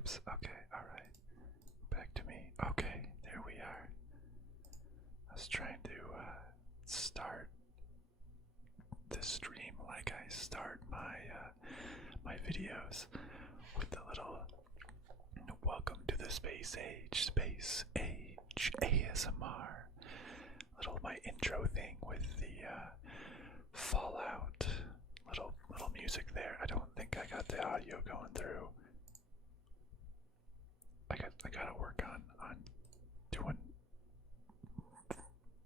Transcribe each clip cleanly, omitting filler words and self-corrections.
Whoops. Okay, alright. Back to me. Okay, there we are. I was trying to start the stream like I start my videos with the little welcome to the space age ASMR. Little my intro thing with the Fallout little music there. I don't think I got the audio going through. I gotta work on doing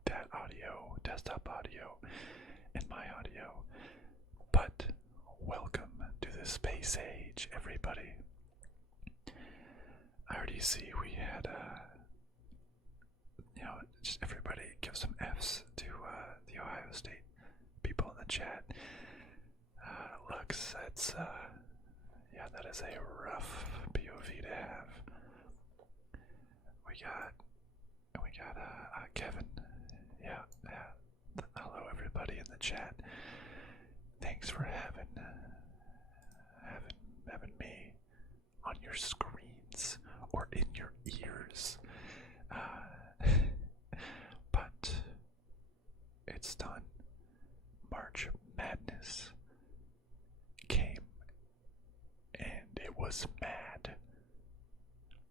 that audio, desktop audio, and my audio. But welcome to the space age, everybody. I already see we had just everybody give some F's to the Ohio State people in the chat. Lux, that's yeah, that is a rough POV to have. We got Kevin. Yeah. Hello everybody in the chat. Thanks for having me on your screens or in your ears. But it's done. March Madness came and it was mad.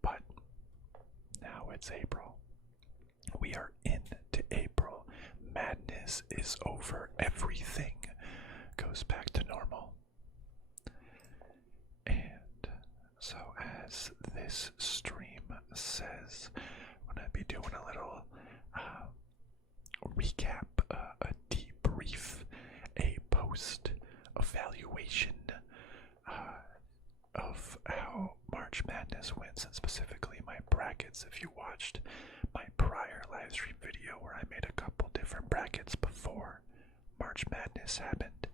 But now it's April. We are into April. Madness is over. Everything goes back to normal. And so as this stream says, I'm going to be doing a little recap, a debrief, a post-evaluation of how March Madness went, and specifically my brackets. If you watched my prior live stream video where I made a couple different brackets before March Madness happened,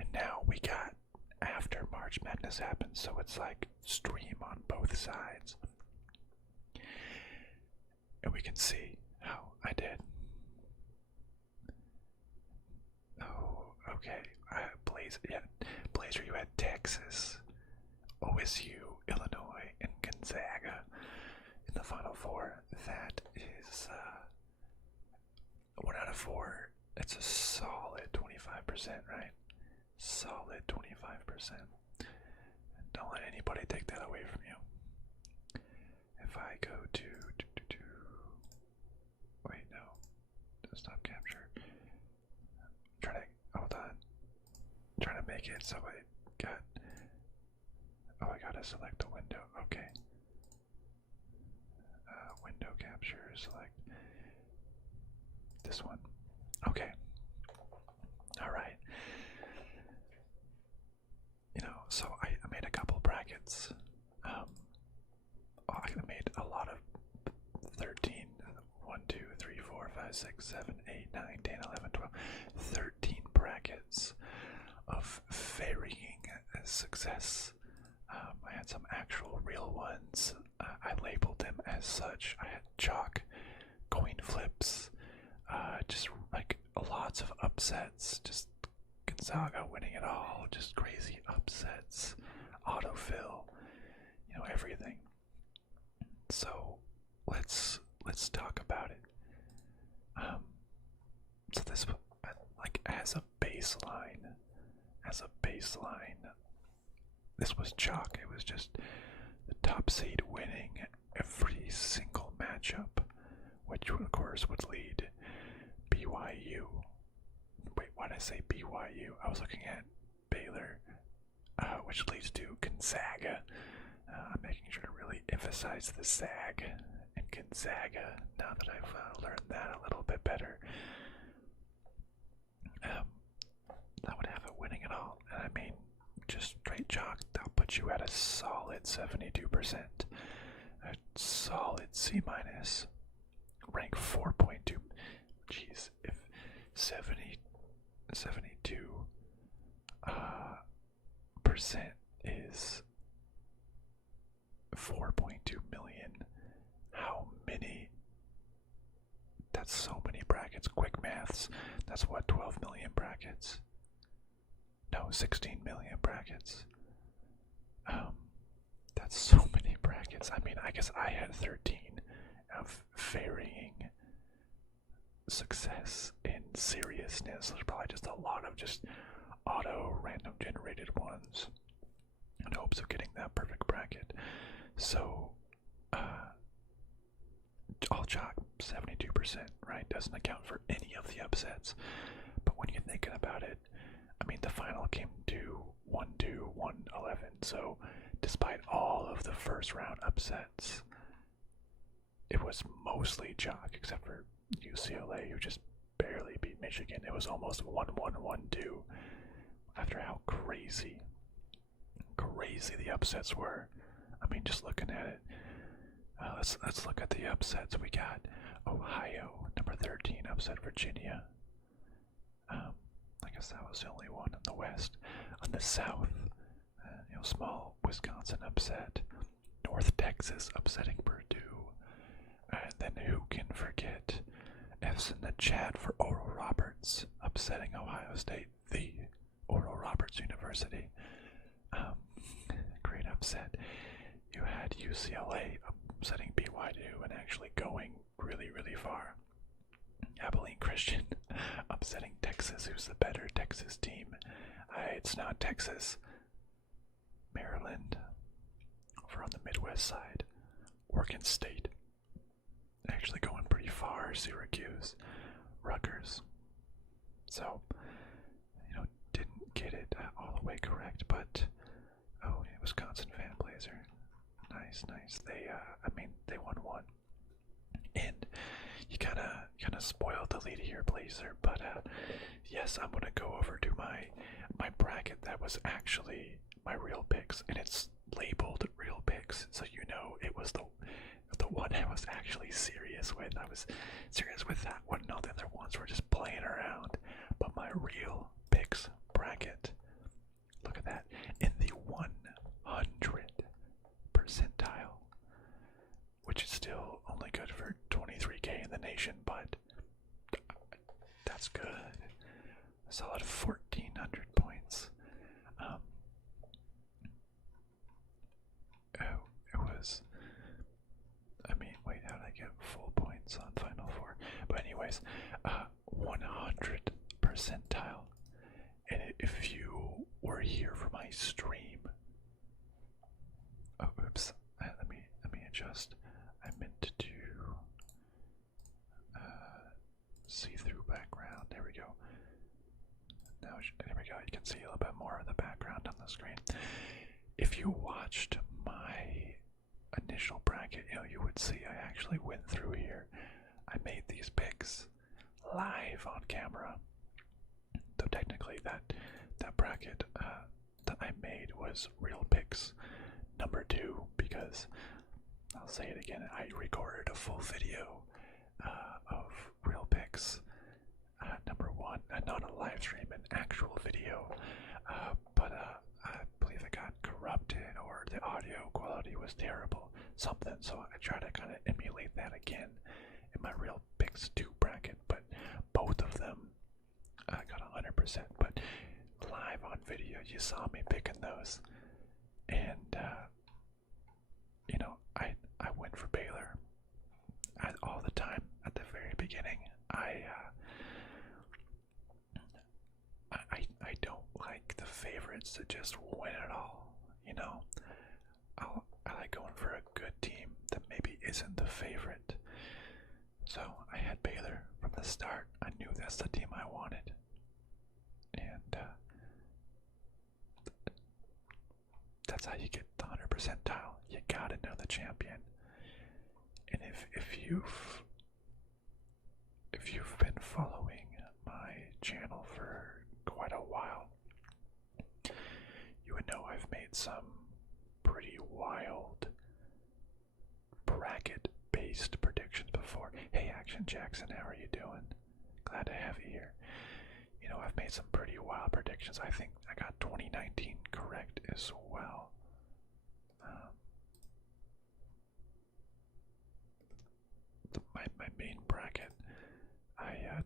and now we got after March Madness happened, so it's like stream on both sides. And we can see how I did. Oh, okay. Blazer, you had Texas, OSU, Illinois, and Gonzaga in the Final Four. That is 1 out of 4. It's a solid 25%, right? Solid 25%. Don't let anybody take that away from you. If I go to wait, no, desktop capture. Trying to make it so I gotta select the window. Okay. Window capture, select this one. Okay. Alright. So I made a couple brackets. I made a lot of 13. 1, 2, 3, 4, 5, 6, 7, 8, 9, 10, 11, 12, 13 brackets of varying success. I had some actual real ones. I labeled them as such. I had chalk, coin flips, just like lots of upsets, just Gonzaga winning it all, just crazy upsets, autofill, everything. So let's talk about it. So this, like, as a baseline, this was chalk. It was just the top seed winning every single matchup, which of course would lead BYU. Wait, why did I say BYU? I was looking at Baylor, which leads to Gonzaga. I'm making sure to really emphasize the Zag and Gonzaga now that I've learned that a little bit better. That would have it winning it all. And I mean, just straight chalk, that'll put you at a solid 72%. A solid C-, rank 4.2. Jeez, if 72 percent is 4.2 million, how many? That's so many brackets. Quick maths. That's what, 12 million brackets? No, 16 million brackets. That's so many guess I had 13 of varying success and seriousness. There's probably just a lot of just auto random generated ones in hopes of getting that perfect bracket. So all chalk, 72%, right? Doesn't account for any of the upsets. But when you're thinking about it, I mean, the final came to 1-2, 1-11. So despite all of the first round upsets, it was mostly chalk, except for UCLA, who just barely beat Michigan. It was almost 1-1, 1-2. After how crazy the upsets were. I mean, just looking at it. Let's look at the upsets. We got Ohio, number 13, upset Virginia. I guess that was the only one in the West. On the South, small Wisconsin upset. North Texas upsetting Purdue. And then who can forget F's in the chat for Oral Roberts upsetting Ohio State, the Oral Roberts University. Great upset. You had UCLA upsetting BYU and actually going really, really far. Abilene Christian upsetting Texas, who's the better Texas team. It's not Texas. Maryland, over on the Midwest side. Oregon State, actually going pretty far. Syracuse, Rutgers. So, didn't get it all the way correct, but Wisconsin fan blazer. Nice. They won one. And you kinda spoiled the lead here, Blazer, but yes, I'm gonna go over to my bracket that was actually my real picks, and it's labeled real picks, so it was the one I was actually serious with. I was serious with that one. All the other ones were just playing around. But my real picks bracket, look at that, in the 100 percentile, which is still only good for 23K in the nation, but that's good. A solid 1,400 points. It was, wait, how did I get full points on Final Four? But anyways, 100 percentile. And if you were here for my stream, oops, let me adjust. I meant to do see-through background. There we go. Now, there we go. You can see a little bit more of the background on the screen. If you watched my initial bracket, you would see I actually went through here. I made these picks live on camera. Though technically that bracket that I made was real picks number 2, because I'll say it again, I recorded a full video of real picks number 1, not a live stream, an actual video, but I believe it got corrupted or the audio quality was terrible, something, so I try to kind of emulate that again in my real picks 2 bracket, but both of them I got 100%, but live on video you saw me picking those, and I went for Baylor all the time at the very beginning. I don't like the favorites to just win it all, I like going for a good team that maybe isn't the favorite. So I had Baylor from the start. I knew that's the team I wanted. And that's how you get the 100 percentile. You gotta know the champion. And if you've been following my channel for quite a while, you would know I've made some pretty wild bracket-based predictions before. Hey, Action Jackson, how are you doing? Glad to have you here. I've made some pretty wild predictions. I think I got 2019 correct as well. My main bracket,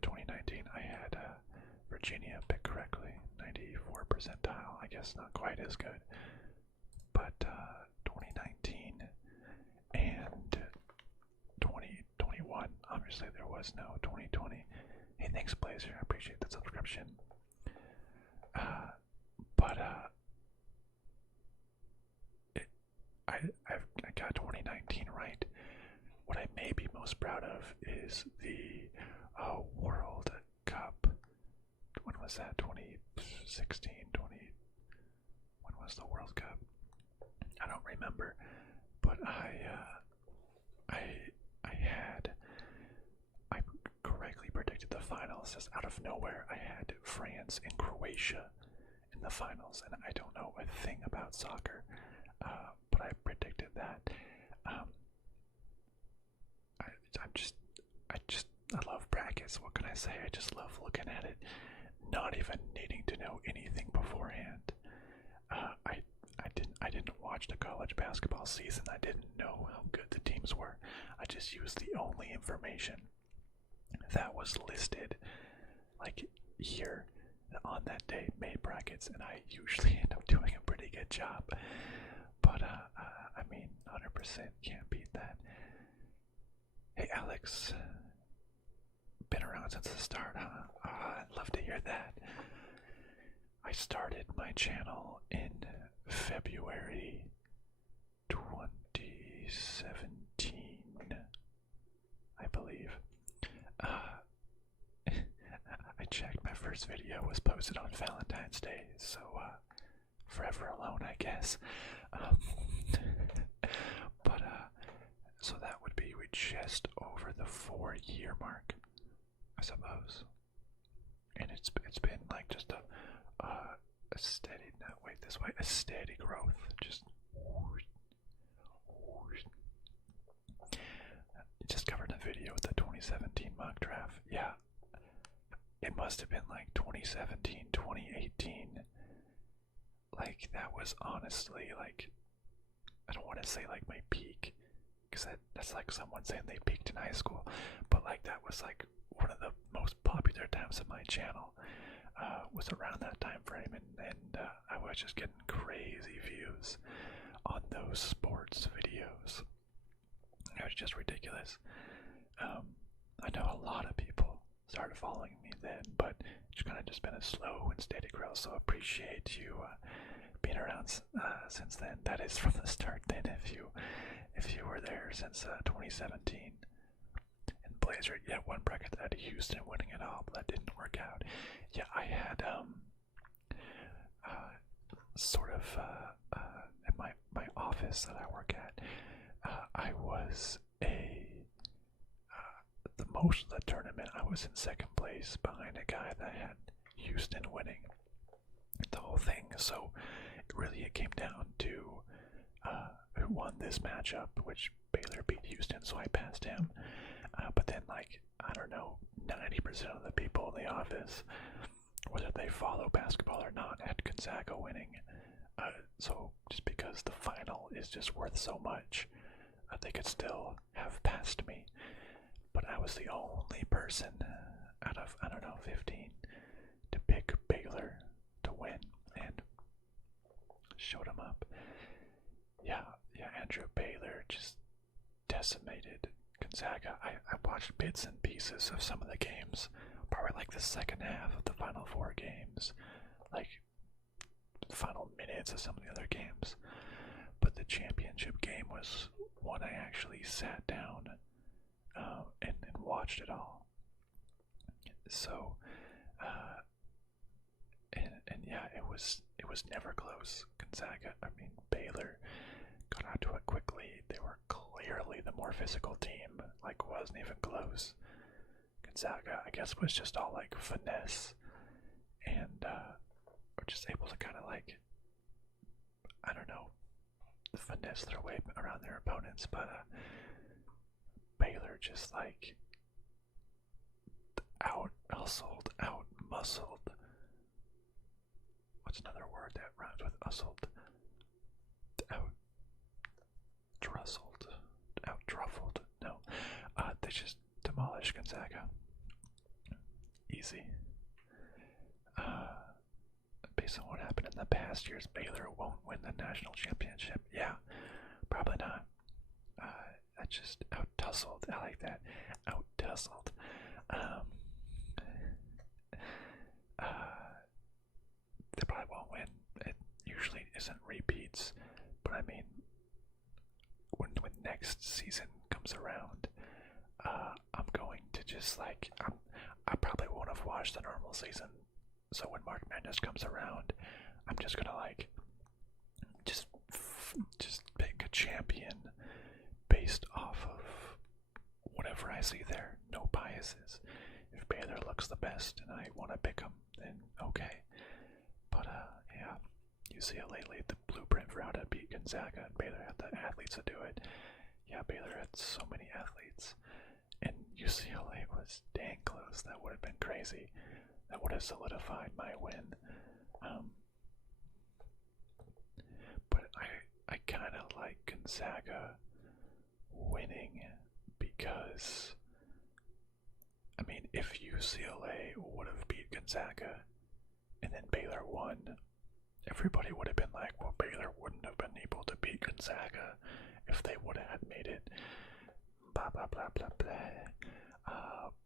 2019, I had Virginia picked correctly, 94 percentile. I guess not quite as good, but 2019 and was no 2020. Hey, thanks, Blazer. I appreciate the subscription. But I got 2019 right. What I may be most proud of is the World Cup. When was that? 2016, when was the World Cup? I don't remember, but I correctly predicted the finals. Just out of nowhere, I had France and Croatia in the finals, and I don't know a thing about soccer, but I predicted that. I love brackets. What can I say? I just love looking at it, not even needing to know anything beforehand. I didn't watch the college basketball season. I didn't know how good the teams were. I just used the only information that was listed, like here on that day, made brackets, and I usually end up doing a pretty good job. But I mean, 100% can't beat that. Hey, Alex, been around since the start, huh? I'd love to hear that. I started my channel in February 2017, I believe. I checked, my first video was posted on Valentine's Day, so forever alone, I guess. But so that would be just over the 4-year mark, I suppose. And it's been like just a steady, no, wait, this way, a steady growth, just just covered a video with the 2017 mock draft. Yeah, it must have been like 2017, 2018. Like, that was honestly, like, I don't want to say like my peak, because that's like someone saying they peaked in high school, but like that was like one of the most popular times of my channel. Was around that time frame, and I was just getting crazy views on those sports videos. It was just ridiculous. I know a lot of people started following me then, but it's kind of just been a slow and steady growth, so I appreciate you being around since then. That is from the start then, if you were there since 2017. And Blazer, yeah, one bracket that had Houston winning it all, but that didn't work out. Yeah, I had sort of in my office that I work at, I was the most of the tournament I was in second place behind a guy that had Houston winning the whole thing. So it came down to who won this matchup, which Baylor beat Houston, so I passed him. But then, like, I don't know, 90% of the people in the office, whether they follow basketball or not, had Gonzaga winning. So just because the final is just worth so much, they could still have passed me. But I was the only person out of, I don't know, 15 to pick Baylor to win, and showed him up. Yeah, Andrew Baylor just decimated Gonzaga. I watched bits and pieces of some of the games, probably like the second half of the Final Four games, like the final minutes of some of the other games. But the championship game was one I actually sat down and watched it all. So, and yeah, it was never close. Gonzaga, I mean, Baylor got out to it quickly. They were clearly the more physical team. Like, wasn't even close. Gonzaga, I guess, was just all like finesse, and were just able to kind of like, I don't know, finesse their way around their opponents. But Baylor just like out hustled, out muscled. What's another word that rhymes with hustled? Out drussled, out truffled. No, they just demolished Gonzaga. Easy. Based on what happened in the past years, Baylor won't win the national championship. Yeah, probably not. I just out tussled. I like that. Out tussled. 100% repeats, but I mean, when next season comes around, I'm going to just like I probably won't have watched the normal season, so when March Madness comes around, I'm just gonna like just pick a champion based off of whatever I see there, no biases. If Baylor looks the best and I want to pick them, then okay. But yeah, UCLA laid the blueprint for how to beat Gonzaga, and Baylor had the athletes to do it. Yeah, Baylor had so many athletes, and UCLA was dang close. That would have been crazy. That would have solidified my win. But I kind of like Gonzaga winning because, I mean, if UCLA would have beat Gonzaga and then Baylor won, everybody would have been like, well, Baylor wouldn't have been able to beat Gonzaga if they would have made it, blah, blah, blah, blah, blah.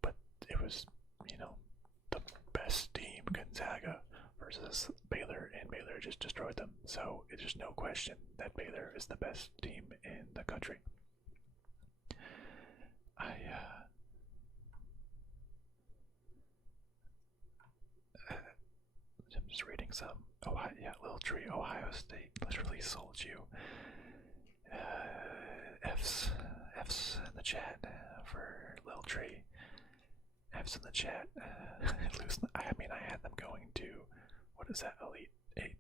But it was, you know, the best team, Gonzaga, versus Baylor, and Baylor just destroyed them. So it's just no question that Baylor is the best team in the country. I'm just reading some. Ohio, yeah, Lil Tree, Ohio State literally sold you. F's in the chat for Lil Tree. F's in the chat. I mean, I had them going to, what is that, Elite 8?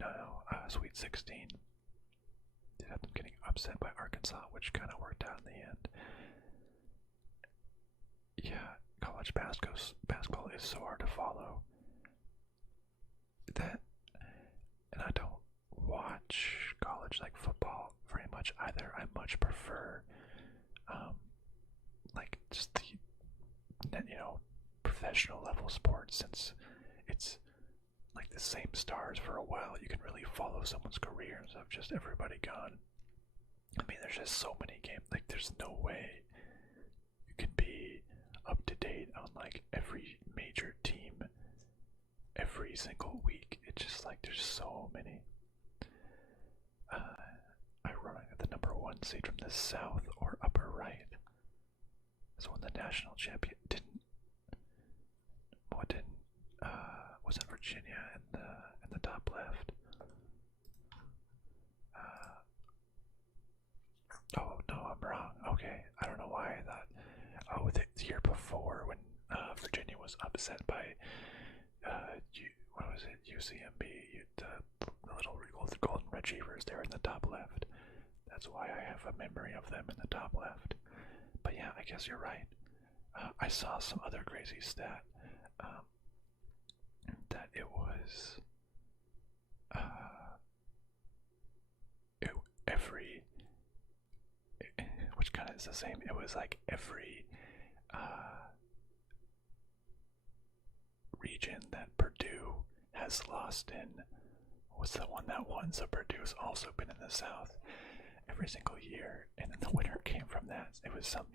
No, Sweet 16. Did have them getting upset by Arkansas, which kind of worked out in the end. Yeah, college basketball is so hard to follow. That, and I don't watch college like football very much either. I much prefer, like just the, professional level sports, since it's like the same stars for a while. You can really follow someone's career instead of just everybody gone. I mean, there's just so many games. Like, there's no way you can be up to date on like every major team every single week. It's just like there's so many. Ironic that the number 1 seed from the South or upper right has won the national champion. Was it Virginia in the top left? Oh no, I'm wrong. Okay, I don't know why I thought. Oh, the year before when Virginia was upset by what was it? UCMB. The little golden retrievers there in the top left. That's why I have a memory of them in the top left. But yeah, I guess you're right. I saw some other crazy stat that it was which kind of is the same. It was like every region that Purdue has lost in was the one that won. So Purdue's also been in the South every single year, and then the winner came from that. It was some,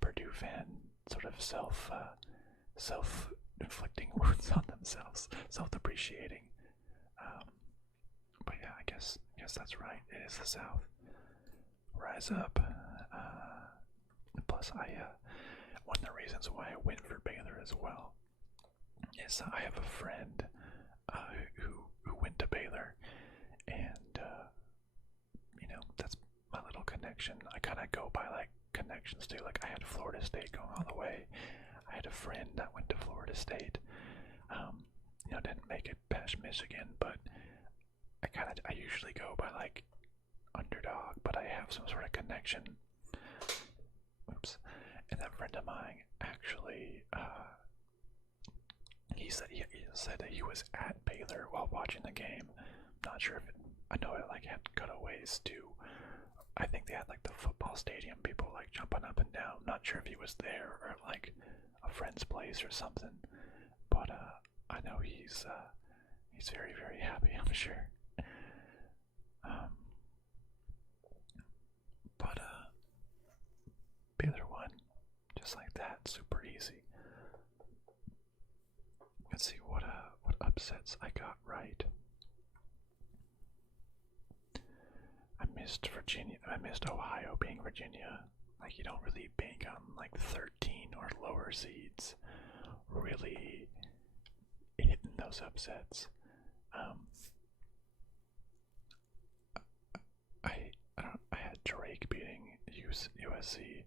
Purdue fan sort of self-inflicting wounds on themselves, self-depreciating. But yeah, I guess that's right. It is the South. Rise up. Plus, one of the reasons why I win for Baylor as well is I have a friend who went to Baylor, and that's my little connection. I kind of go by like connections too. Like, I had Florida State going all the way. I had a friend that went to Florida State. Didn't make it past Michigan, but I usually go by like underdog, but I have some sort of connection. Oops. And that friend of mine actually, he said that he was at Baylor while watching the game. Not sure if I know it like had cutaways to, I think they had like the football stadium, people like jumping up and down. Not sure if he was there or like a friend's place or something, but I know he's very, very happy, I'm sure. But Baylor won just like that, super easy. Let's see what upsets I got right. missed Virginia. I missed Ohio being Virginia. Like, you don't really bank on like 13 or lower seeds really hitting those upsets. I had Drake beating USC.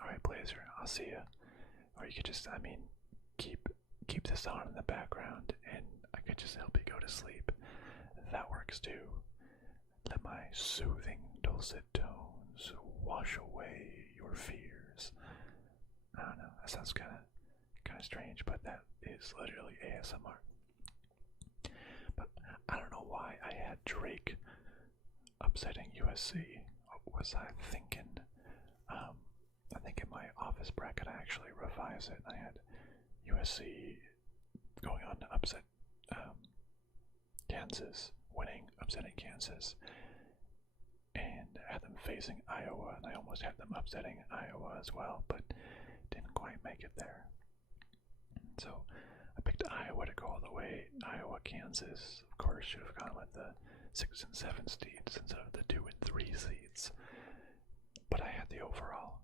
Alright, Blazer, I'll see ya. Or you could just, I mean, keep this on in the background, and I could just help you go to sleep. That works too. Let my soothing, dulcet tones wash away your fears. I don't know. That sounds kind of strange, but that is literally ASMR. But I don't know why I had Drake upsetting USC. What was I thinking? I think in my office bracket I actually revised it. I had USC going on to upset Kansas, upsetting Kansas, and I had them facing Iowa, and I almost had them upsetting Iowa as well, but didn't quite make it there. So I picked Iowa to go all the way. Iowa, Kansas, of course, should have gone with the 6 and 7 seeds instead of the 2 and 3 seeds. But I had the overall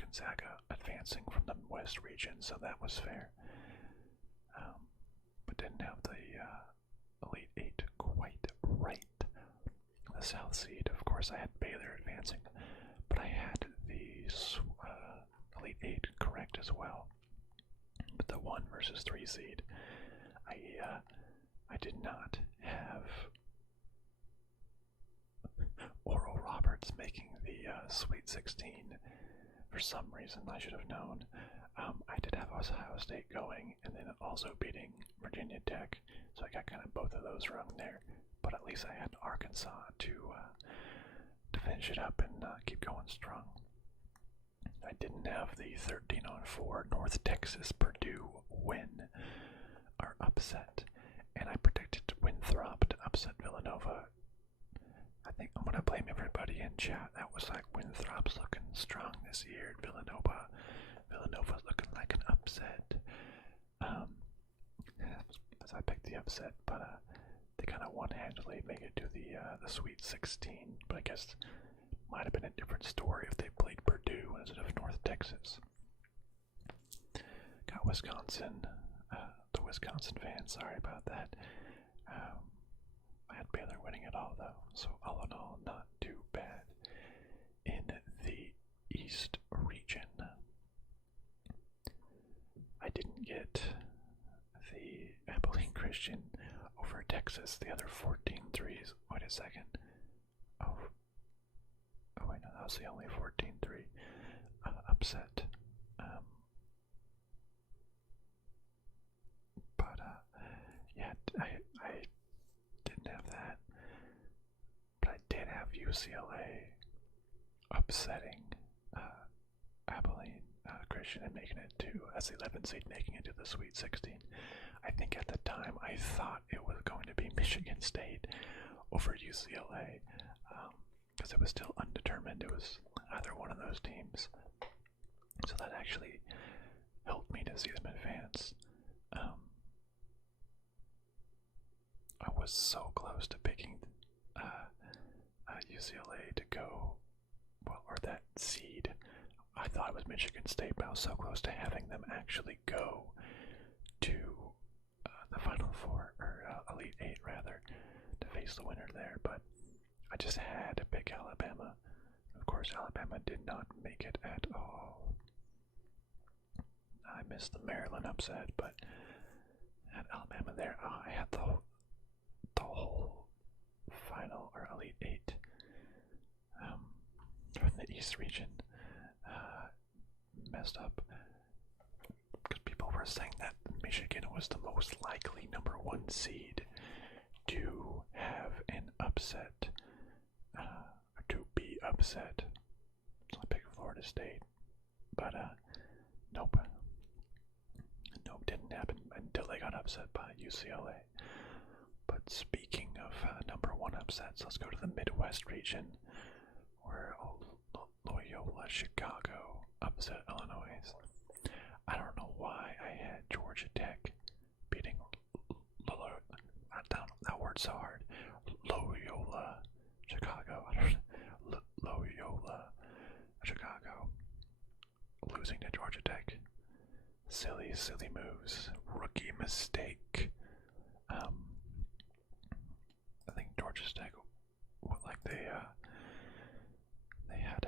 Gonzaga advancing from the West region, so that was fair. But didn't have the Elite 8 quite right. The South seed, of course, I had Baylor advancing, but I had the Elite 8 correct as well. But the 1 versus 3 seed, I did not have Oral Roberts making the Sweet 16. For some reason, I should have known. I did have Ohio State going, and then also beating Virginia Tech, so I got kind of both of those wrong there. But at least I had Arkansas to finish it up and keep going strong. I didn't have the 13-4 North Texas Purdue win or upset, and I predicted Winthrop to upset Villanova. I think I'm gonna blame everybody in chat. That was like Winthrop's looking strong this year. Villanova's looking like an upset. As I picked the upset, but they kind of one-handedly make it to the Sweet 16. But I guess might have been a different story if they played Purdue instead of North Texas. Got Wisconsin. The Wisconsin fans, sorry about that. I had Baylor winning it all though, so all in all, not too bad. In the East region, I didn't get the Abilene Christian over Texas, the other 14 threes. Wait a second. Oh wait, no, that was the only 14-3 upset. Yeah, I didn't have that, but I did have UCLA upsetting Abilene Christian and making it to, as the 11th seed, making it to the Sweet 16. I think at the time I thought it was going to be Michigan State over UCLA, because it was still undetermined. It was either one of those teams, so that actually helped me to see them advance. I was so close to picking UCLA to go, well, or that seed. I thought it was Michigan State, but I was so close to having them actually go to the Final Four, or Elite 8 rather, to face the winner there, but I just had to pick Alabama. Of course, Alabama did not make it at all. I missed the Maryland upset, but had Alabama there. I had the whole final, or Elite 8 from the East region messed up, because people were saying that Michigan was the most likely number 1 seed to have an upset, or to be upset. So I picked Florida State, but nope, didn't happen until they got upset by UCLA. But speaking of number 1 upsets, let's go to the Midwest region, where Loyola Chicago upset Illinois. I don't know why I had Georgia Tech beating that word's so hard. losing to Georgia Tech. Silly, silly moves. Rookie mistake. I think Georgia Tech, they had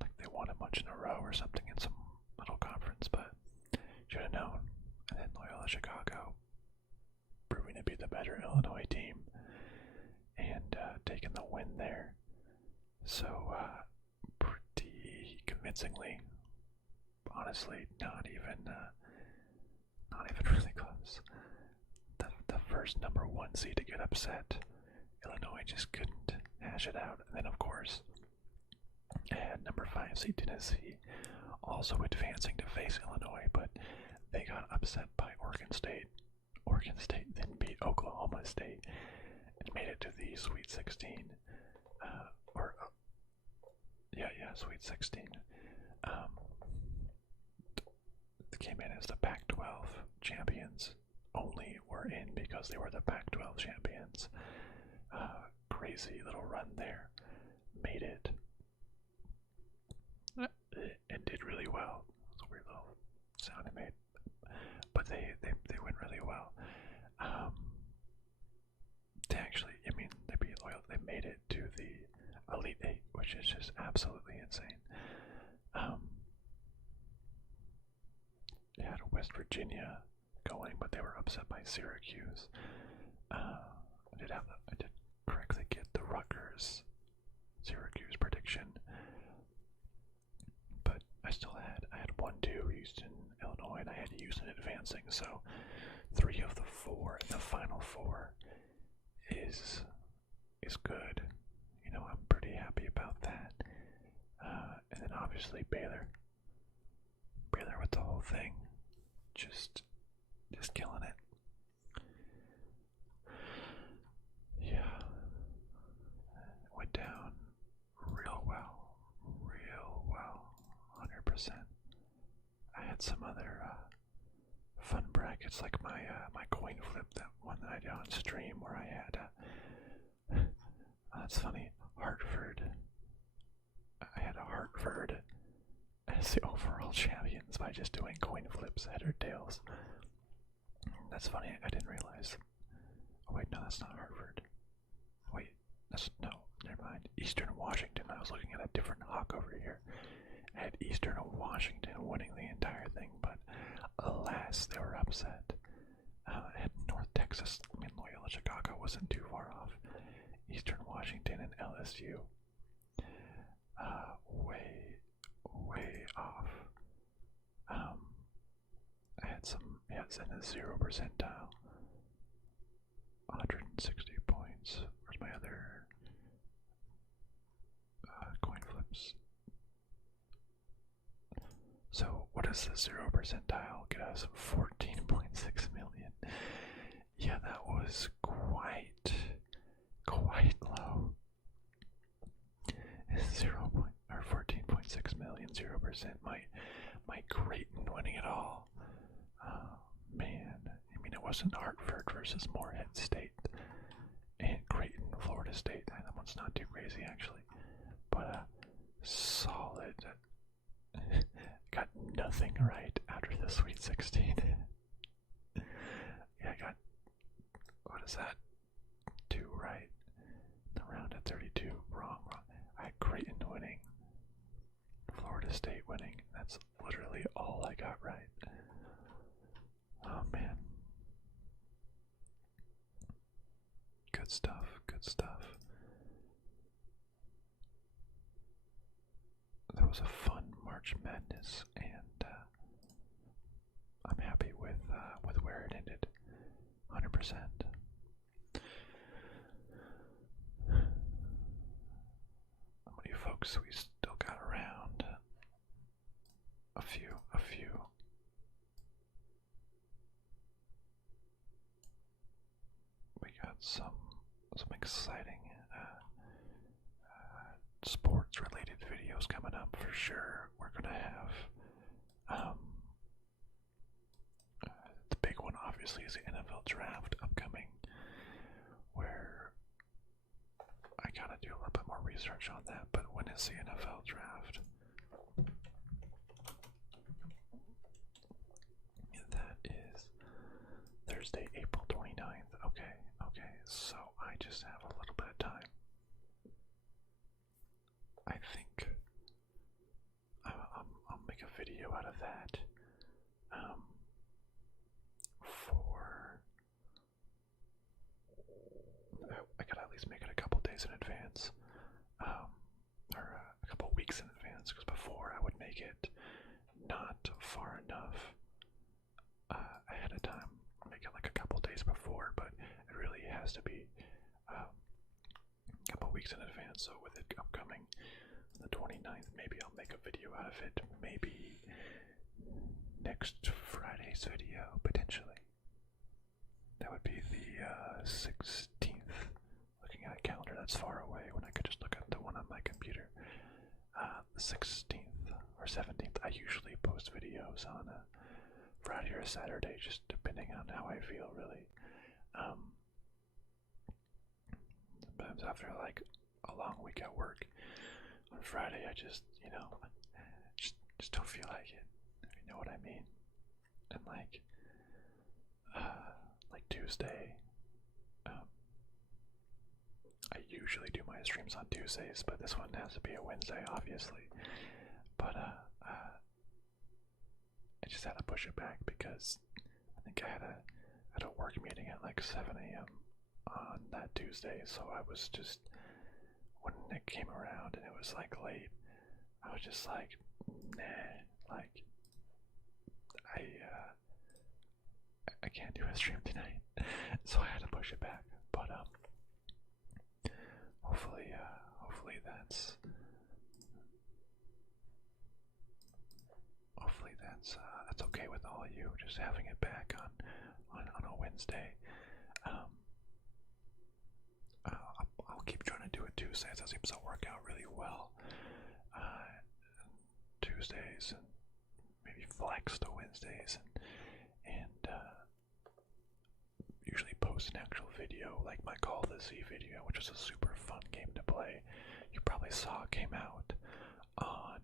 like they won a bunch in a row or something in some little conference, but should have known. And then Loyola Chicago, proving to be the better Illinois team, and taking the win there. So pretty convincingly, honestly, not even really close. The first number 1 seed to get upset, Illinois just couldn't hash it out. And then of course, I had number 5 seed Tennessee also advancing to face Illinois, but they got upset by Oregon State. Oregon State then beat Oklahoma State and made it to the Sweet 16. Sweet 16. Came in as the Pac-12 champions. Only were in because they were the Pac-12 champions. Crazy little run there. Made it. And did really well. It's a weird little sound it made. But they went really well. They actually, they beat Loyola. They made it to the Elite 8, which is just absolutely insane. They had West Virginia going, but they were upset by Syracuse. I did correctly get the Rutgers Syracuse prediction, but I had 1-2 Houston, Illinois, and I had Houston advancing. So 3 of the 4 in the final 4 is good. I'm pretty happy about that. And then obviously Baylor with the whole thing, just killing it. Yeah, went down real well, 100%. I had some other fun brackets, like my coin flip, that one that I did on stream, where I had that's funny, Hartford. I had a Hartford as the overall champions by just doing coin flips, head or tails. That's funny, I didn't realize. Oh wait, no, that's not Hartford. Wait, never mind. Eastern Washington. I was looking at a different hawk over here. I had Eastern Washington winning the entire thing, but alas, they were upset. I had North Texas. Loyola Chicago wasn't too far off. Eastern Washington and LSU. Way off. I had it's in the 0 percentile. 160 points. Where's my other coin flips? So what does the 0 percentile get us? 14.6 million. Yeah, that was quite low. 14.6 million, 0%. My Creighton winning it all. Man, it wasn't Hartford versus Morehead State and Creighton, Florida State. That one's not too crazy actually, but solid. Got nothing right after the Sweet 16. Yeah, I got, what is that? 2 right. The round at 32, wrong. I had Creighton winning, Florida State winning. That's literally all I got right. Oh man. Good stuff, good stuff. That was a fun March Madness, and I'm happy with where it ended. 100%. How many folks we still got around? A few. We got some exciting sports related videos coming up for sure. We're gonna have the big one obviously is the NFL draft upcoming, where I gotta do a little bit more research on that. But when is the NFL draft? Thursday, April 29th. Okay, so I just have a little bit of time. I think I'll make a video out of that. I gotta at least make it a couple days in advance, or a couple weeks in advance, because before I would make it not far enough ahead of time, make it like a couple days before, but it really has to be a couple weeks in advance. So with it upcoming the 29th, maybe I'll make a video out of it, maybe next Friday's video, potentially. That would be the 16th. Looking at a calendar, that's far away when I could just look at the one on my computer. The 16th or 17th. I usually post videos on a Friday or a Saturday, just depending on how I feel, really. Sometimes after like a long week at work, on Friday I just, just don't feel like it. If you know what I mean. And like Tuesday, I usually do my streams on Tuesdays, but this one has to be a Wednesday, obviously. But I just had to push it back because I think I had a work meeting at like 7 a.m. on that Tuesday, so I was just, when it came around and it was like late, I was just like, nah, like I can't do a stream tonight, so I had to push it back. But hopefully that's okay with all of you. Just having it back on a Wednesday. I'll keep trying to do it Tuesdays. That seems to work out really well. Tuesdays, and maybe flex to Wednesdays, and usually post an actual video, like my Call the Z video, which was a super fun game to play. You probably saw it came out on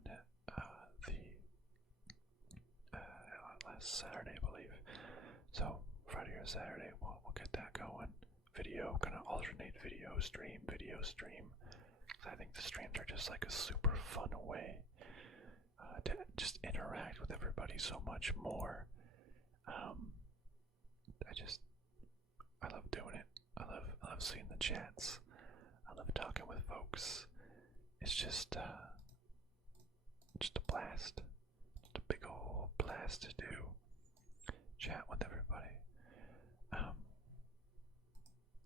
last Saturday, I believe. So Friday or Saturday, we'll get that going. Video, gonna alternate video stream. I think the streams are just like a super fun way to just interact with everybody so much more. I love doing it. I love seeing the chats. I love talking with folks. It's just a blast. Just a big old blast to do. Chat with everybody.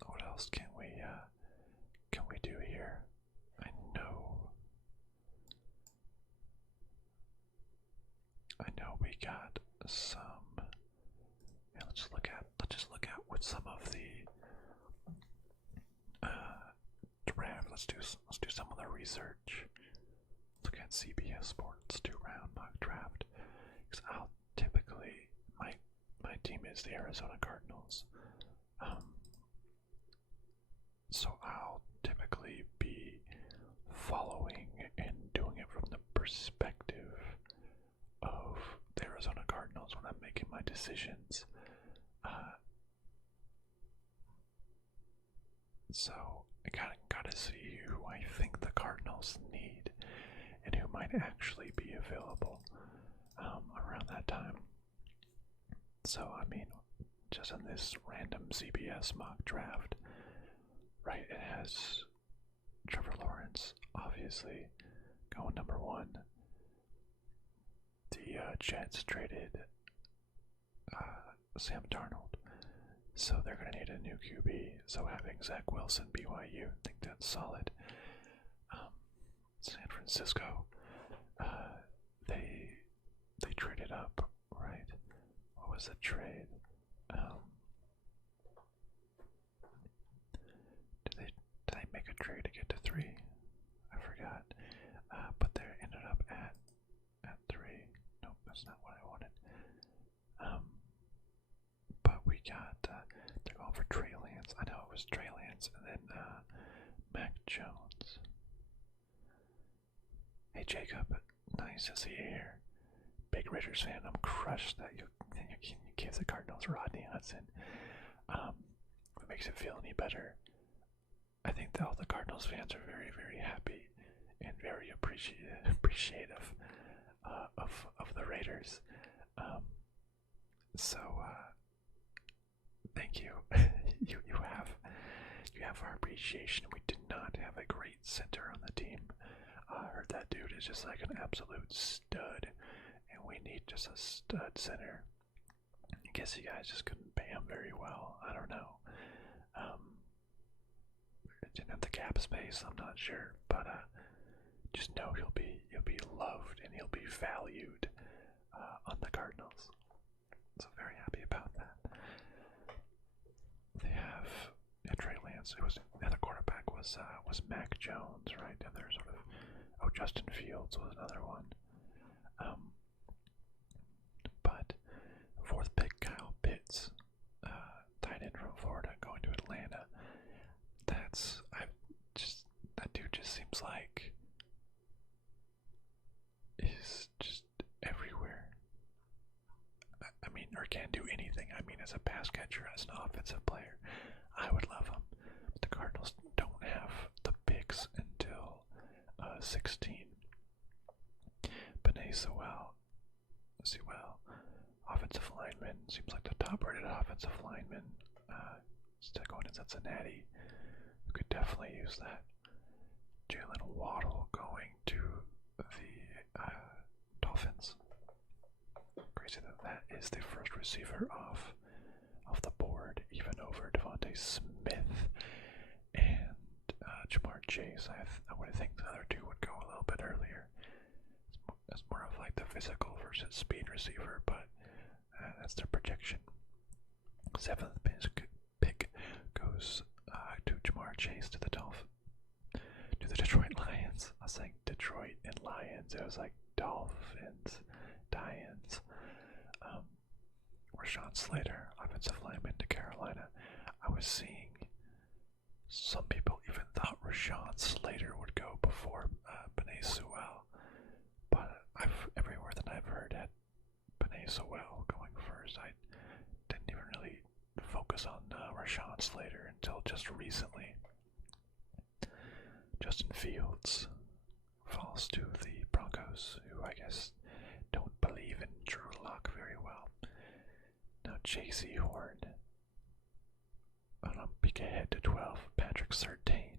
What else can we do here? I know we got some. Yeah, let's just look at what some of the draft. Let's do some of the research. Look at CBS Sports 2-round mock draft. Because I'll typically, my team is the Arizona Cardinals. So I'll typically be following and doing it from the perspective of the Arizona Cardinals when I'm making my decisions. So I gotta see who I think the Cardinals need and who might actually be available around that time. So I mean, just in this random CBS mock draft, right, it has Trevor Lawrence, obviously, going number 1. The Jets traded Sam Darnold, so they're going to need a new QB. So having Zach Wilson, BYU, I think that's solid. San Francisco, they traded up, right? What was the trade? Did they make a trade to get to 3? I forgot. But they ended up at 3. Nope, that's not what I wanted. But we got, they're going for Trey Lance. I know it was Trey Lance, and then Mac Jones. Hey Jacob, nice to see you here. big Raiders fan. I'm crushed that you gave the Cardinals Rodney Hudson. If it makes it feel any better, I think that all the Cardinals fans are very, very happy and very appreciative of the Raiders. So thank you. you have our appreciation. We did not have a great center on the team. I heard that dude is just like an absolute stud, and we need just a stud center. I guess you guys just couldn't pay him very well. I don't know. Didn't have the cap space. I'm not sure, but just know he'll be loved and he'll be valued on the Cardinals. So very happy about that. They have Trey Lance. It was the other quarterback was Mac Jones, right? And there's sort of Justin Fields was another one. But fourth pick Kyle Pitts, tight end from Florida, going to Atlanta. That dude just seems like is just everywhere. I mean, or can do anything. I mean, as a pass catcher, as an offensive player, I would love him. But the Cardinals don't have the picks until 16. Panay Sewell, offensive lineman, seems like the top-rated offensive lineman. Still going to Cincinnati. We could definitely use that. Jalen Waddle going to the Dolphins. Crazy that is the first receiver off the board, even over Devontae Smith and Jamar Chase. I would think the other two would go a little bit earlier. It's more of like the physical versus speed receiver, but that's their projection. Seventh pick goes to Jamar Chase to the Detroit Lions. I was saying Detroit and Lions. It was like Dolphins, Lions. Rashawn Slater, offensive lineman to Carolina. I was seeing some people even thought Rashawn Slater would go before Panay Sewell, but everywhere that I've heard had Panay Sewell going first. I didn't even really focus on Rashawn Slater until just recently. Justin Fields falls to the Broncos, who I guess don't believe in Drew Lock very well. Now J.C. Horn, on a peek ahead to 12, Patrick Surtain.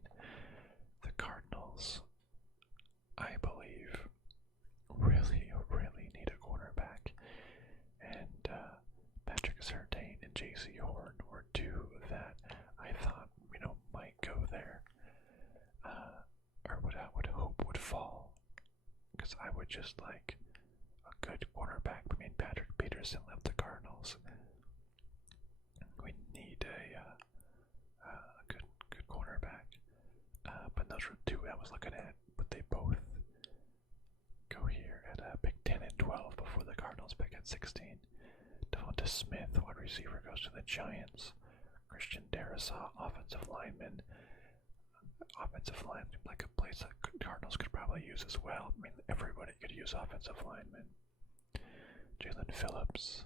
The Cardinals, I believe, really, really need a cornerback. And Patrick Surtain and J.C. Horn were two that I thought, might go there. Or what I would hope would fall. Because I would just like a good cornerback. I mean, Patrick Peterson left the Cardinals. We need a good cornerback. But those were two I was looking at. But they both go here at pick 10 and 12 before the Cardinals pick at 16. Devonta Smith, wide receiver, goes to the Giants. Christian Darrisaw, offensive lineman. Like a place that Cardinals could probably use as well. I mean, everybody could use offensive linemen. Jalen Phillips.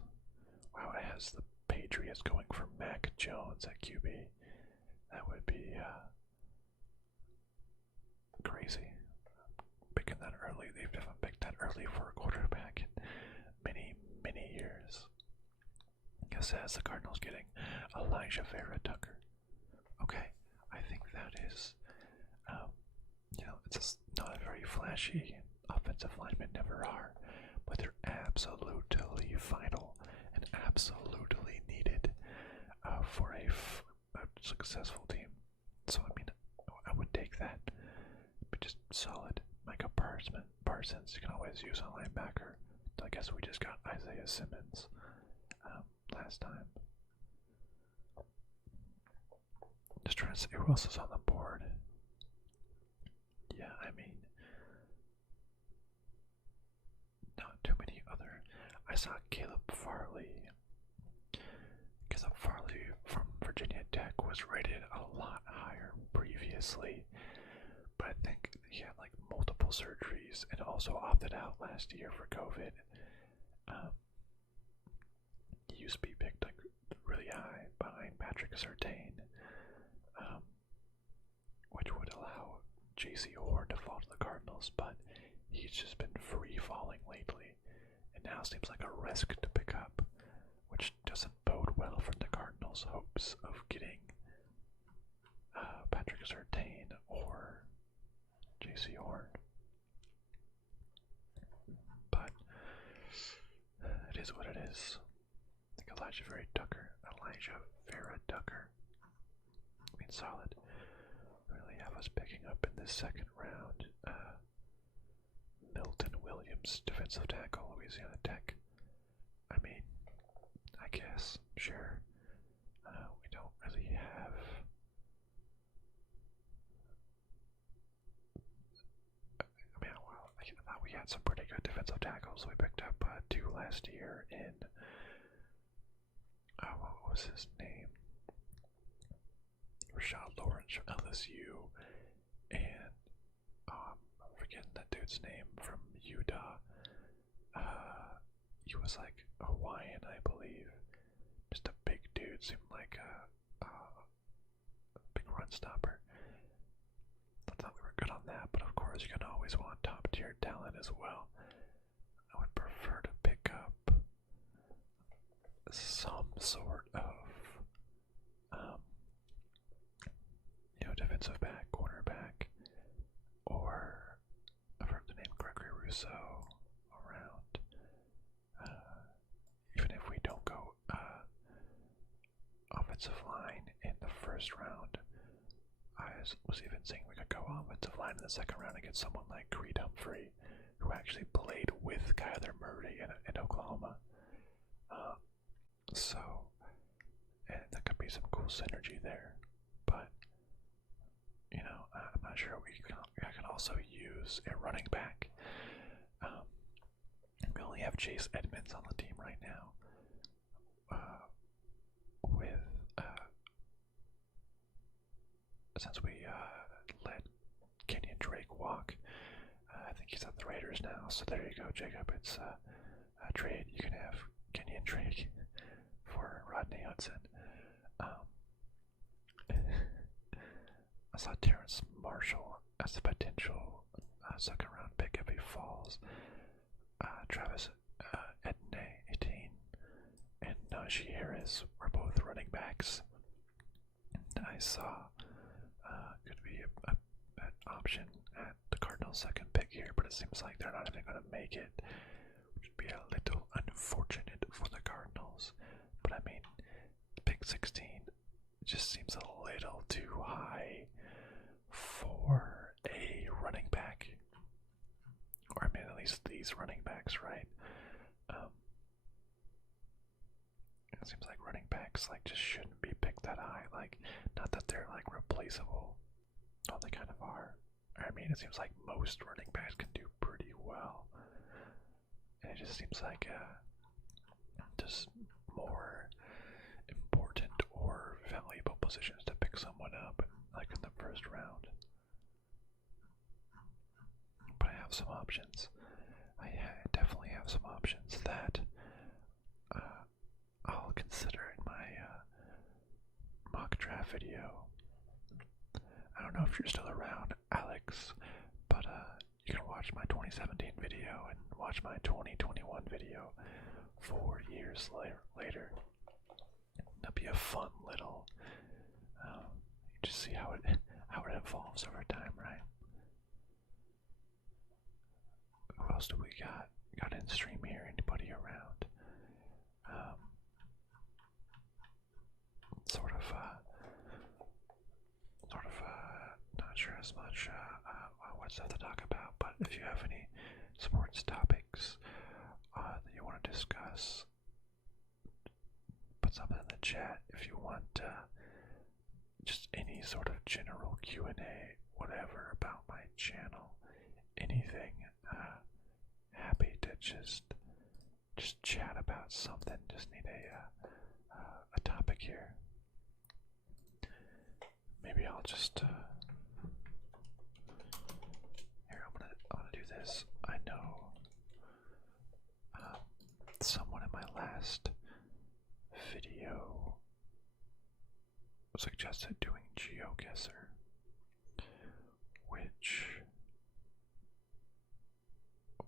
Wow, it has the Patriots going for Mac Jones at QB. That would be crazy. Picking that early. They've never picked that early for a quarterback in many, many years. I guess it has the Cardinals getting Elijah Vera Tucker. Okay, I think that is it's not very flashy. Offensive linemen never are, but they're absolutely vital and absolutely needed for a successful team. So I mean, I would take that. But just solid. Micah Parsons, you can always use a linebacker. I guess we just got Isaiah Simmons last time. Just trying to see who else is on the board. Yeah, I mean, not too many other. I saw Caleb Farley. Caleb Farley from Virginia Tech was rated a lot higher previously, but I think he had like multiple surgeries and also opted out last year for COVID. Um, he used to be picked like really high behind Patrick Surtain, which would allow J.C. Horn to fall to the Cardinals, but he's just been free falling lately, and now seems like a risk to pick up, which doesn't bode well for the Cardinals' hopes of getting Patrick Surtain or J.C. Horn. But it is what it is. I think Elijah Vera Tucker, I mean, solid. Really have us picking up in this second round. Milton Williams, defensive tackle, Louisiana Tech. I mean, I guess, sure. We don't really have. I mean, well, I thought we had some pretty good defensive tackles. We picked up 2 last year in. What was his name? Rashad Lawrence from LSU, and I'm forgetting that dude's name from Utah. He was like Hawaiian, I believe. Just a big dude, seemed like a big run stopper. I thought we were good on that, but of course you can always want top tier talent as well. I would prefer to pick up some sort of defensive back, cornerback, or I've heard the name Gregory Rousseau around. Even if we don't go offensive line in the first round, I was even saying we could go offensive line in the second round and get someone like Creed Humphrey, who actually played with Kyler Murray in Oklahoma. So, and that could be some cool synergy there. But I'm not sure I can also use a running back. We only have Chase Edmonds on the team right now. Since we let Kenyon Drake walk, I think he's at the Raiders now. So there you go, Jacob. It's a trade. You can have Kenyon Drake for Rodney Hudson. I saw Terrence Marshall as a potential second round pick if he falls. Travis Etienne and Najee Harris were both running backs. I saw could be an option at the Cardinals' second pick here, but it seems like they're not even going to make it, which would be a little unfortunate for the Cardinals. But I mean, pick 16 just seems a little too high for a running back, or I mean at least these running backs, right? It seems like running backs like just shouldn't be picked that high. Like, not that they're like replaceable, no, they kind of are. I mean, it seems like most running backs can do pretty well, and it just seems like just more important or valuable positions to pick someone up, like in the first round. But I have some options. I definitely have some options that I'll consider in my mock draft video. I don't know if you're still around, Alex, but you can watch my 2017 video and watch my 2021 video 4 years later. That'll be a fun little. You just see how it evolves over time, right? Who else do we got? Got in stream here? Anybody around? Not sure as much what stuff to talk about, but if you have any sports topics that you want to discuss, put something in the chat. If you want just any sort of general Q&A, whatever about my channel, anything, happy to just chat about something. Just need a topic here. Maybe I'll just here. I'm gonna do this. I know suggested doing GeoGuessr, which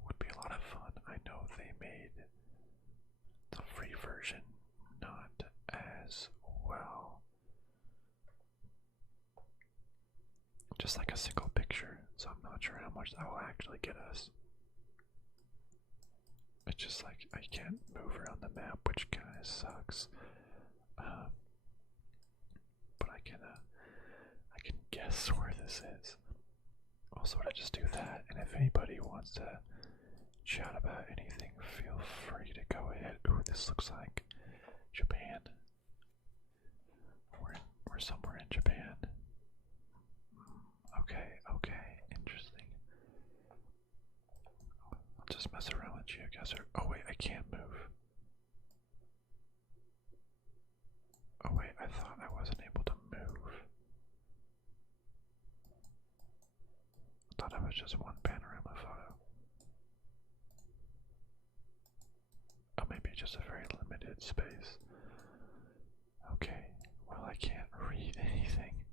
would be a lot of fun. I know they made the free version not as well. Just like a single picture, so I'm not sure how much that will actually get us. It's just like I can't move around the map, which kind of sucks. But I can guess where this is. Also, I just do that, and if anybody wants to chat about anything, feel free to go ahead. Ooh, this looks like Japan. We're somewhere in Japan. Okay, interesting. I'll just mess around with GeoGuessr. Oh wait, I can't move. Oh wait, I thought I wasn't able to move. I thought I was just one panorama photo. Oh, maybe just a very limited space. Okay, well I can't read anything.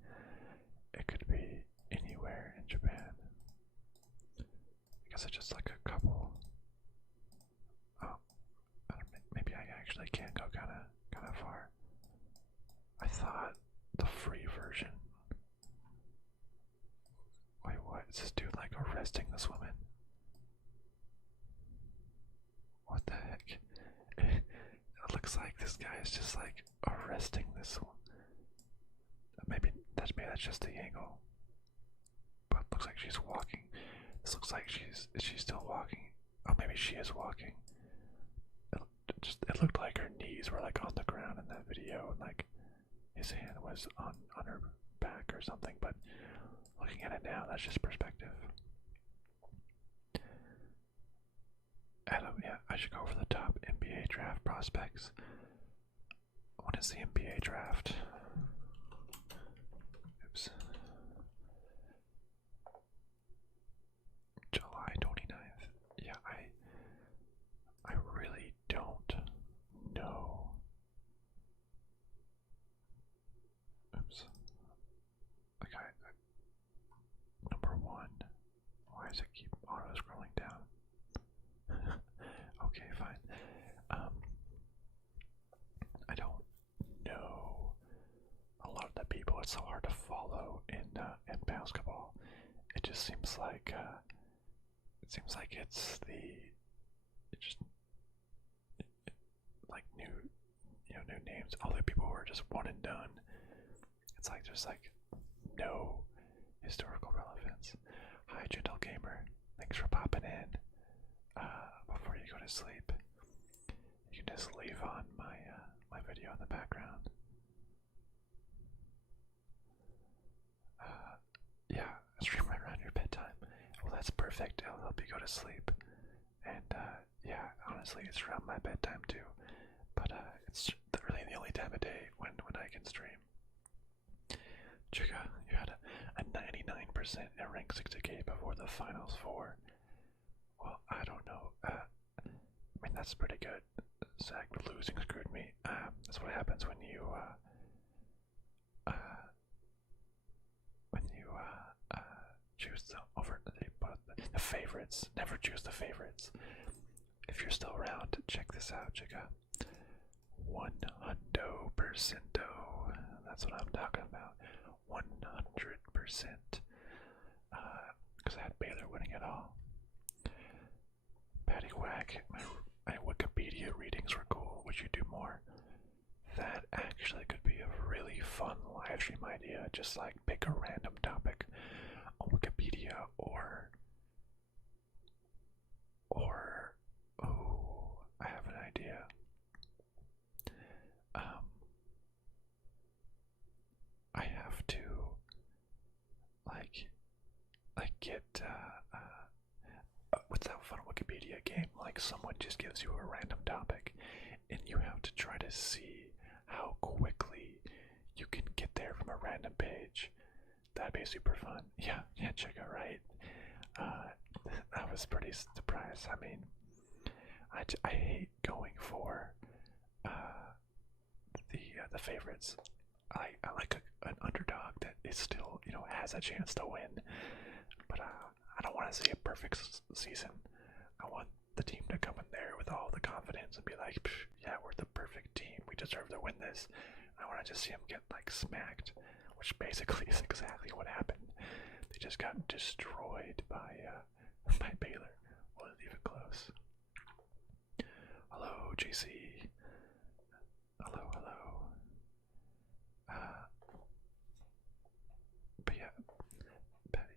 It could be anywhere in Japan. I guess it's just like a couple. Oh, maybe I actually can go kind of far. I thought the free version. Wait, what? Is this dude like arresting this woman? What the heck? It looks like this guy is just like arresting this one. Maybe that's just the angle. But it looks like she's walking. This looks like is she still walking? Oh, maybe she is walking. It looked like her knees were like on the ground in that video, and like his hand was on her back or something. But looking at it now, that's just perspective. Adam, yeah, I should go over the top NBA draft prospects. When is the NBA draft? Oops. July 29th. Yeah, I really don't know. Oops. Like number one. Why does it keep auto scrolling down? Okay, fine. I don't know a lot of the people. It's so hard to follow in basketball. It just seems like it's like new names. All the people who are just one and done. It's like there's like no historical relevance. Hi, Gentle Gamer. Thanks for popping in. Before you go to sleep, you can just leave on my video in the background. Yeah, stream right around your bedtime. Well, that's perfect. It'll help you go to sleep. And yeah, honestly, it's around my bedtime too. But it's really the only time of day when I can stream. Chica, you had a 99% in rank 60k before the finals 4. Well, I don't know. I mean, that's pretty good. Zach, losing screwed me. That's what happens when you choose the favorites. Never choose the favorites. If you're still around, check this out, Chica. 100%. That's what I'm talking about. 100%. Because I had Baylor winning it all. Patty Whack, my Wikipedia readings were cool. Would you do more? That actually could be a really fun live stream idea. Just like pick a random topic on Wikipedia or oh, I have an idea. I have to like get what's that fun Wikipedia game? Like someone just gives you a random topic and you have to try to see how quickly you can get there from a random page. That'd be super fun. Yeah, check it, right? I was pretty surprised. I mean, I hate going for the favorites. I like an underdog that is still, has a chance to win. But I don't want to see a perfect season. I want the team to come in there with all the confidence and be like, yeah, we're the perfect team. We deserve to win this. I want to just see them get like smacked, which basically is exactly what happened. They just got destroyed by Baylor. Wasn't even close. Hello, JC. Hello, hello. But yeah, Patty.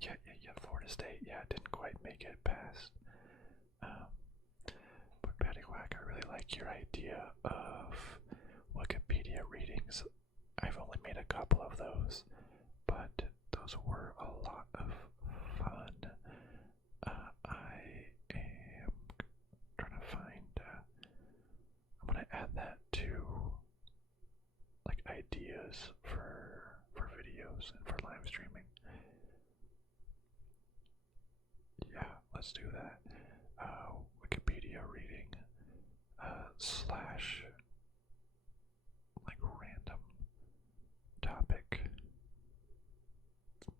Yeah, Florida State. Yeah, didn't quite make it past. But Patty Whack, I really like your idea of Wikipedia readings. I've only made a couple of those, but those were a lot of fun. I am trying to find. I'm gonna add that to like ideas for videos and for live streaming. Yeah, let's do that. Wikipedia reading slash like random topic.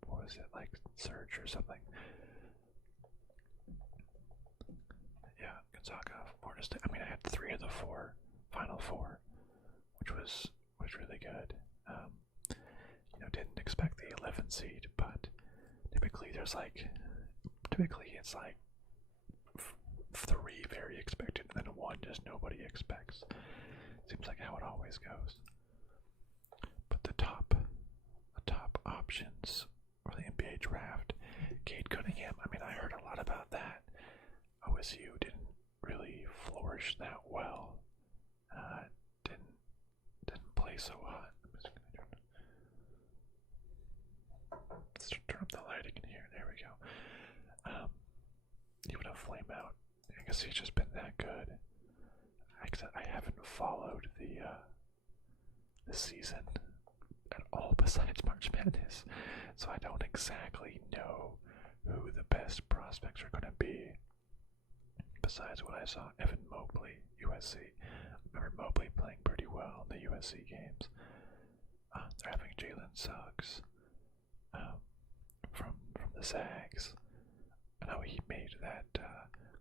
What was it, like search or something? Yeah, Gonzaga, Florida State. I mean, I had 3 of the 4, final 4, which was really good. Didn't expect the 11 seed, but typically it's like 3 very expected, and then 1 just nobody expects. Seems like how it always goes. But the top options for the NBA draft, Cade Cunningham. I mean, I heard a lot about that. OSU didn't really flourish that well. Didn't play so hot. Let's turn up the lighting in here. There we go. Even a flame out. I guess he's just been that good. I haven't followed the season at all besides March Madness, so I don't exactly know who the best prospects are going to be. Besides what I saw, Evan Mobley, USC. I remember Mobley playing pretty well in the USC games. They're having Jalen Suggs from the Zags. I know he made that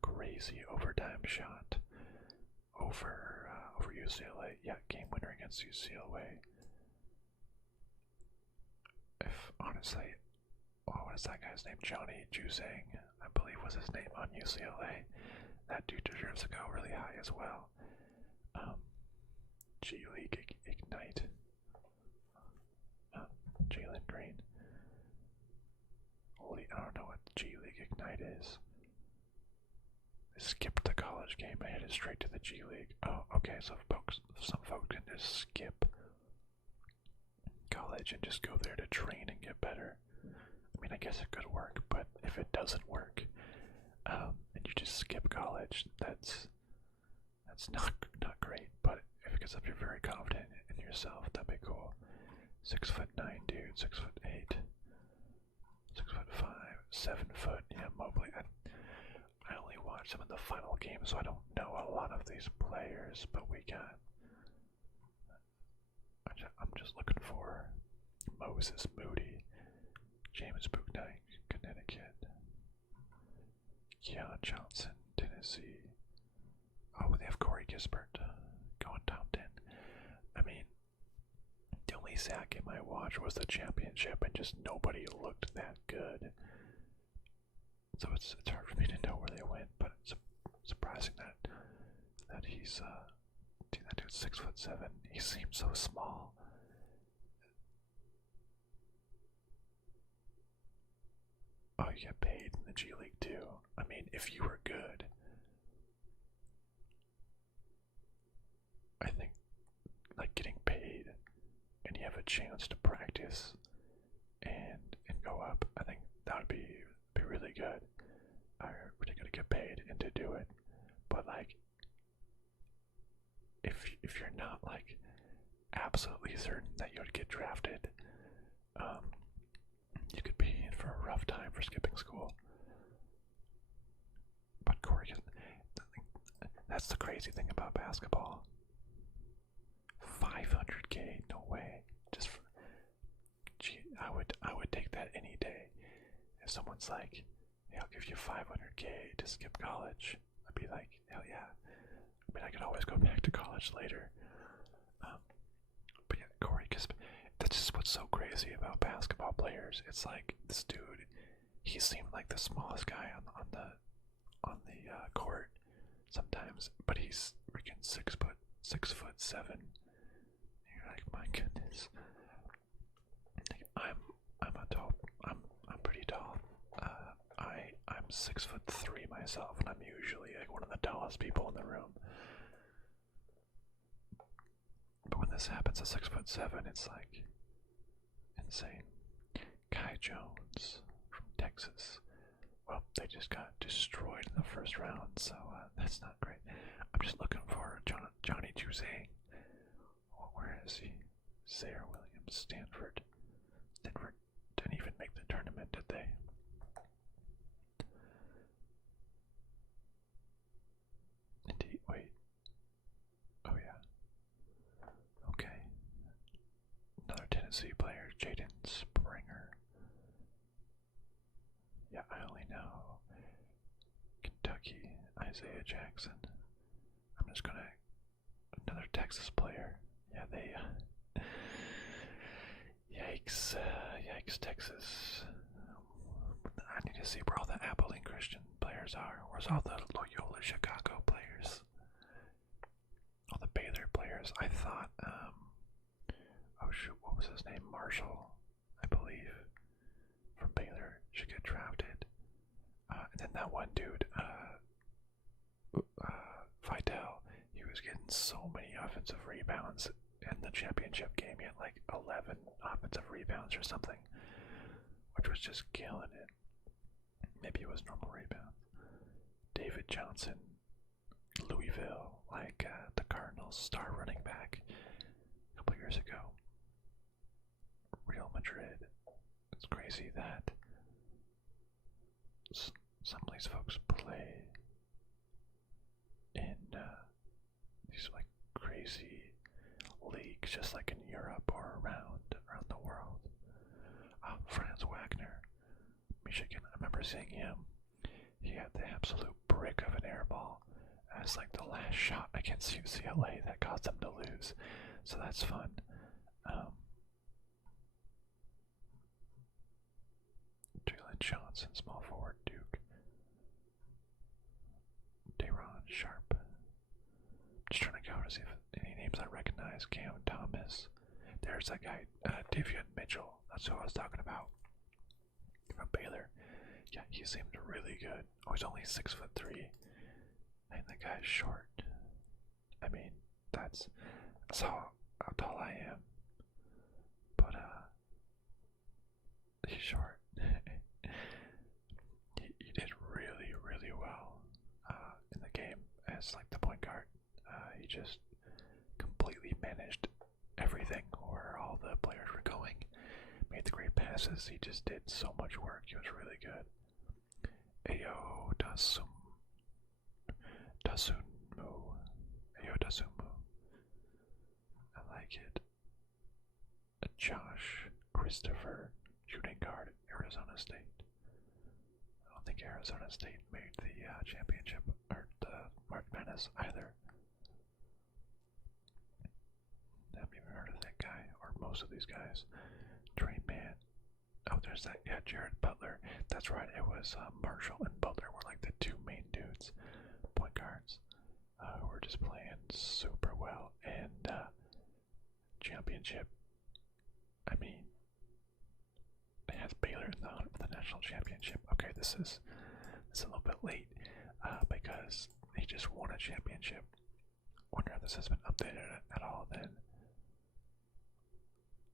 crazy overtime shot over UCLA. Yeah, game winner against UCLA. If honestly, what is that guy's name? Johnny Juzang, I believe was his name on UCLA. That dude deserves to go really high as well. G League Ignite. Jalen Green. I don't know what G League Ignite is. I skipped the college game. I headed straight to the G League. Oh, okay. So some folks can just skip college and just go there to train and get better. I mean, I guess it could work, but if it doesn't work, and you just skip college, that's not great. But if you're very confident in yourself, that'd be cool. 6'9" dude, 6'8", 6'5", 7 foot. Yeah, Mobley. I only watched some of the final games, so I don't know a lot of these players. But we got. I'm just looking for Moses Moody, James Bouknight, Connecticut, Keon Johnson, Tennessee. Oh, they have Corey Gisbert going top 10. I mean, the only Zach game I watched was the championship, and just nobody looked that good. So it's hard for me to know where they went, but it's surprising that he's that dude's 6'7". He seems so small. Oh, you get paid in the G League too. I mean, if you were good, I think like getting paid and you have a chance to practice and go up, I think that would be really good. We're gonna get paid and to do it, but like if you're not like absolutely certain that you would get drafted, you could be in for a rough time for skipping school. But Corey, that's the crazy thing about basketball. 5 500K? No way. Just for, gee, I would take that any day. If someone's like, hey, I'll give you 500K to skip college, I'd be like, hell yeah. I mean, I could always go back to college later. But yeah, Corey, because that's just what's so crazy about basketball players. It's like this dude, he seemed like the smallest guy on the court sometimes, but he's freaking 6'7". And you're like, my goodness. Like, I'm a tall. I'm pretty tall. I'm 6'3" myself, and I'm usually like one of the tallest people in the room. But when this happens at 6'7", it's like insane. Kai Jones from Texas. Well, they just got destroyed in the first round, so that's not great. I'm just looking for Johnny Juzang. Well, where is he? Zaire Williams, Stanford. Stanford didn't even make the tournament, did they? Indeed, wait. Oh yeah. Okay. Another Tennessee player, Jaden Springer. Yeah, I only know Kentucky, Isaiah Jackson. I'm just gonna another Texas player. Yeah, they yikes, yikes, Texas. I need to see where all the Abilene Christian players are. Where's all the Loyola Chicago players? All the Baylor players. I thought, oh shoot, what was his name? Marshall, I believe, from Baylor should get drafted. And then that one dude, Vidal, he was getting so many offensive rebounds in the championship game. He had like 11 offensive rebounds or something, which was just killing it. Maybe it was normal rebounds. David Johnson, Louisville, like the Cardinals' star running back a couple years ago. Real Madrid. It's crazy that some of these folks play in these like crazy leagues, just like in Europe or around the world. Franz Wagner, Michigan. I remember seeing him. He had the absolute brick of an air ball as like the last shot against UCLA that caused them to lose. So that's fun. Jalen Johnson, small forward, Duke. Dayron Sharp. Just trying to go to see if any names I recognize. Cam Thomas. There's that guy, Davion Mitchell. That's who I was talking about. From Baylor. Yeah, he seemed really good. Oh, he's only 6'3". And the guy's short. I mean, that's how tall I am. But he's short. he did really, really well in the game as like the point guard. He just completely managed everything where all the players were going. Made the great passes. He just did so much work. He was really good. Ayo Dasumu. Ayo Dasumu. I like it. Josh Christopher, shooting guard, Arizona State. I don't think Arizona State made the championship or the March Madness either. I haven't even heard of that guy or most of these guys. Dream Man. Oh, there's that. Yeah, Jared Butler. That's right. It was Marshall and Butler were like the two main dudes, point guards, who were just playing super well. And championship. I mean, it has Baylor in the national championship. Okay, this is a little bit late because he just won a championship. Wonder if this has been updated at all. Then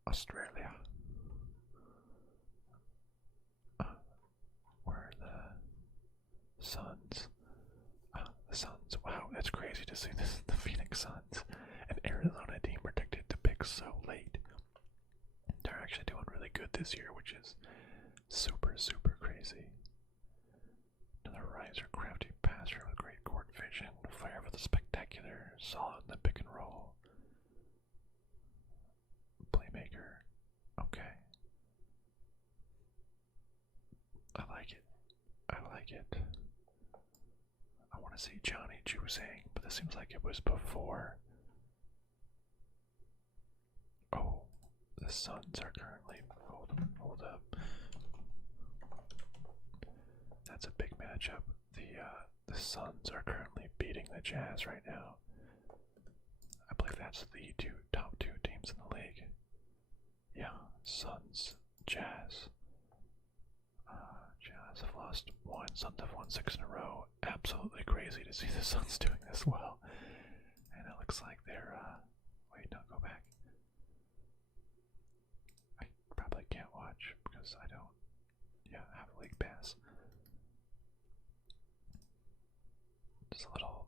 Australia. Where are the Suns? The Suns. Wow, it's crazy to see this. The Phoenix Suns, an Arizona team predicted to pick so late. They're actually doing really good this year, which is super, super crazy. Another riser, crafty passer with great court vision, flair for the spectacular, solid in the pick and roll. like it. I want to see Johnny choosing, but this seems like it was before. Oh, the Suns are currently. Hold up. That's a big matchup. The Suns are currently beating the Jazz right now. I believe that's the top two teams in the league. Yeah, Suns, Jazz. Jazz have lost one. Suns have won 6 in a row. Absolutely crazy to see the Suns doing this well. And it looks like they're. Wait, no, go back. I probably can't watch because I don't. Yeah, have a league pass. Just a little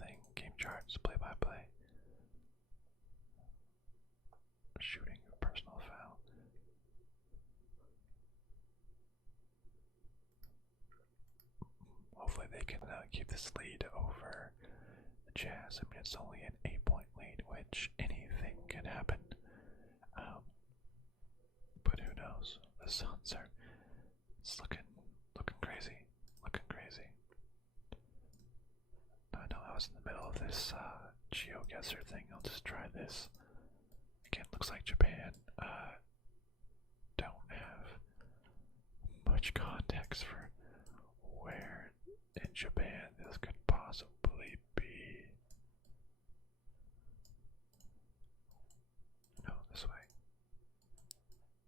thing. Game charts, play by play. Shooting, personal foul. Hopefully they can keep this lead over the Jazz. I mean, it's only an 8-point lead, which anything can happen. But who knows? The Suns are. It's looking crazy. Looking crazy. I know I was in the middle of this GeoGuessr thing. I'll just try this. Again, looks like Japan don't have much context for where in Japan this could possibly be. No, this way.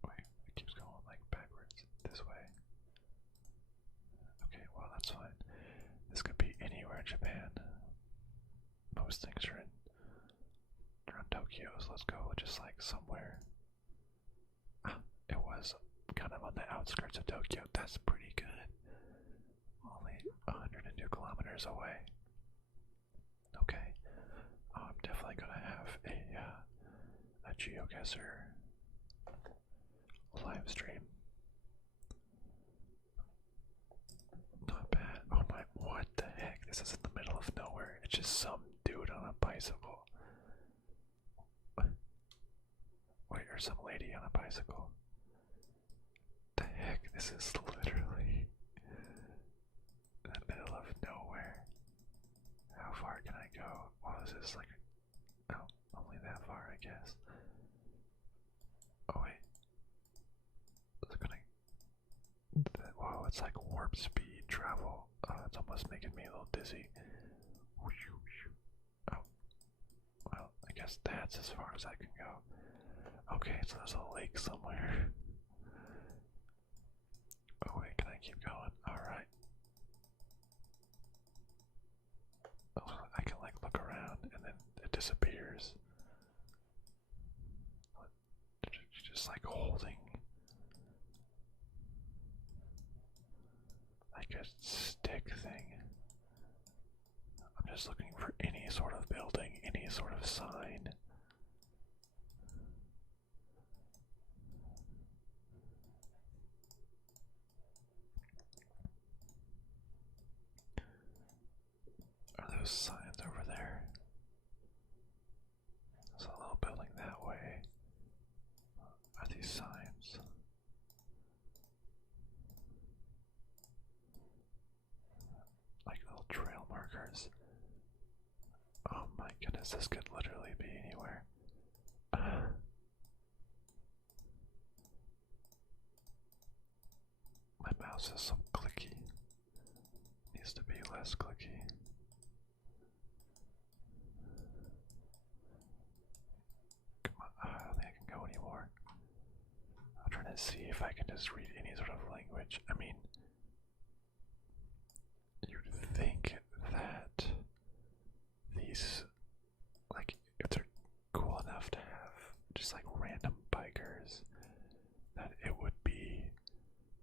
Wait, it keeps going like backwards. This way. Okay, well that's fine. This could be anywhere in Japan. Most things are around Tokyo, so let's go just like somewhere. It was kind of on the outskirts of Tokyo. That's pretty good. Only 102 kilometers away. Okay. I'm definitely gonna have a GeoGuessr live stream. Not bad. Oh my, what the heck? This is in the middle of nowhere. It's just some dude on a bicycle. Wait, or some lady on a bicycle. The heck? This is literally in the middle of nowhere. How far can I go? Well, this is like, oh, only that far, I guess. Oh wait, it's gonna. Wow, it's like warp speed travel. It's almost making me a little dizzy. Oh, well, I guess that's as far as I can go. Okay, so there's a lake somewhere. Oh wait, can I keep going? Alright. Oh, I can like look around and then it disappears. Just like holding like a stick thing. I'm just looking for any sort of building, any sort of sign. Are those signs over there? There's a little building that way. Are these signs? Like little trail markers. Oh my goodness, this could literally be anywhere. My mouse is so clicky. Needs to be less clicky. Come on, I don't think I can go anymore. I'm trying to see if I can just read any sort of language. I mean, you'd think that these, like, if they're cool enough to have just like random bikers, that it would be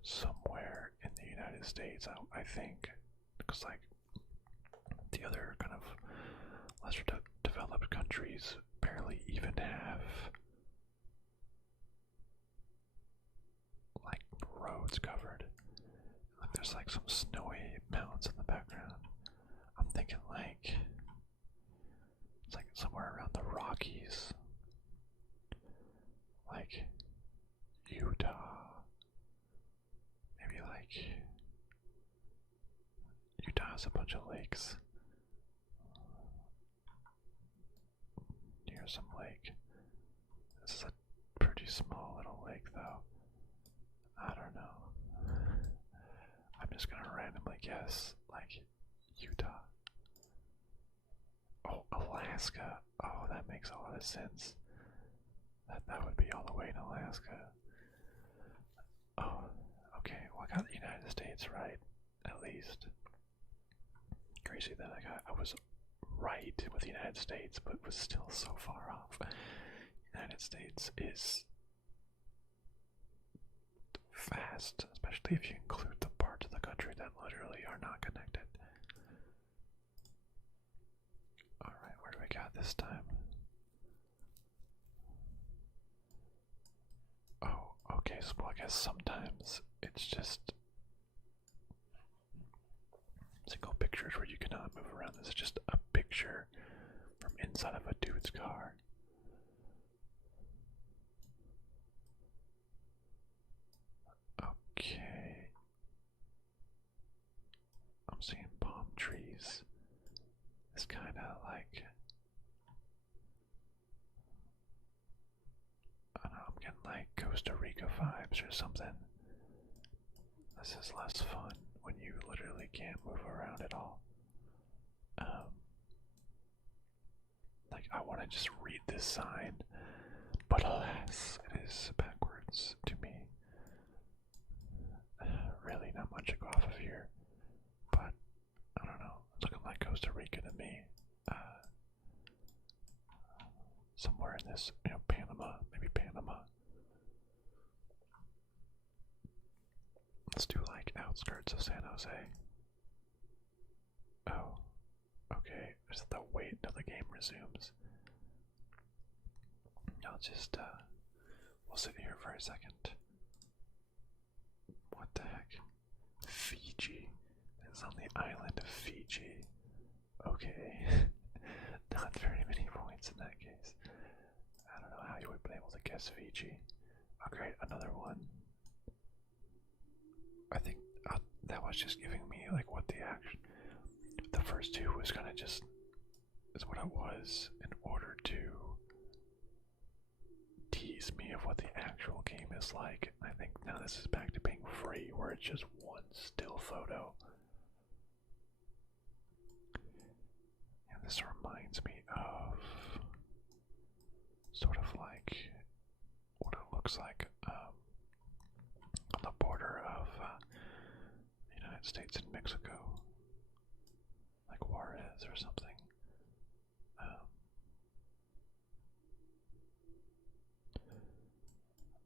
somewhere in the United States, I think, because like the other kind of lesser developed countries barely even have like roads covered. Like there's like some snowy mountains in the background. I'm thinking like it's like somewhere around the Rockies, like Utah, maybe like There's a bunch of lakes. Here's some lake. This is a pretty small little lake, though. I don't know. I'm just gonna randomly guess, like, Utah. Oh, Alaska. Oh, that makes a lot of sense. That would be all the way in Alaska. Oh, okay. Well, I got the United States right, at least. Crazy that I was right with the United States, but was still so far off. United States is vast, especially if you include the parts of the country that literally are not connected. Alright, where do we got this time? Oh, okay, so well, I guess sometimes it's just single pictures where you cannot move around. This is just a picture from inside of a dude's car. Okay. I'm seeing palm trees. It's kind of like, I don't know, I'm getting like Costa Rica vibes or something. This is less fun when you literally can't move around at all. Like, I want to just read this sign, but alas, it is backwards to me. Really not much to go off of here, but I don't know. It's looking like Costa Rica to me. Somewhere in this, Panama, maybe Panama. Let's do like outskirts of San Jose. Oh, okay. Just the wait until the game resumes. I'll just, we'll sit here for a second. What the heck? Fiji. It's on the island of Fiji. Okay. Not very many points in that case. I don't know how you would have been able to guess Fiji. Oh great, another one. I think that was just giving me like what the action. The first two was kind of just is what it was in order to tease me of what the actual game is like. I think now this is back to being free, where it's just one still photo. And this reminds me of sort of like what it looks like on the border of the United States and Mexico, like Juarez or something.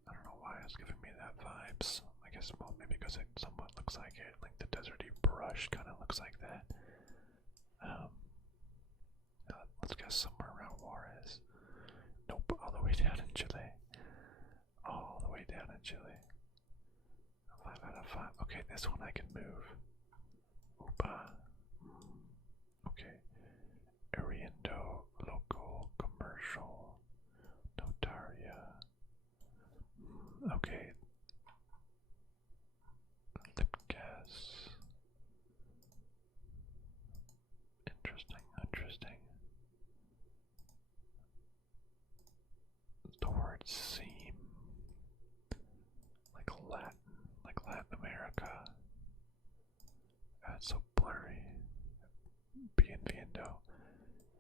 I don't know why it's giving me that vibes. I guess, well, maybe because it somewhat looks like it, like the deserty brush kind of looks like that. Let's guess somewhere around Juarez. Nope, all the way down in Chile. All the way down in Chile. 5 out of 5. Okay, this one I can move. Oopa. Okay. Ariendo, local, commercial, notaria. Okay. Lip gas. Interesting, interesting. The word seem. Like Latin America. That's so blurry. Bienvenido.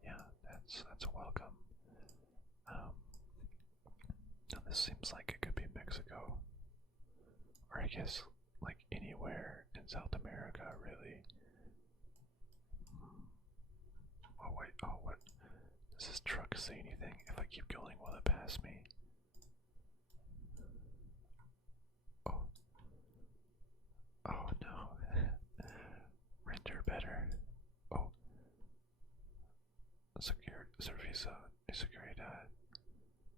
Yeah, that's a welcome. Now this seems like it could be Mexico, or I guess like anywhere in South America, really. Oh wait, oh what? Does this truck say anything? If I keep going, will it pass me? Oh. Oh no. Render better. Oh. Servicio de Seguridad.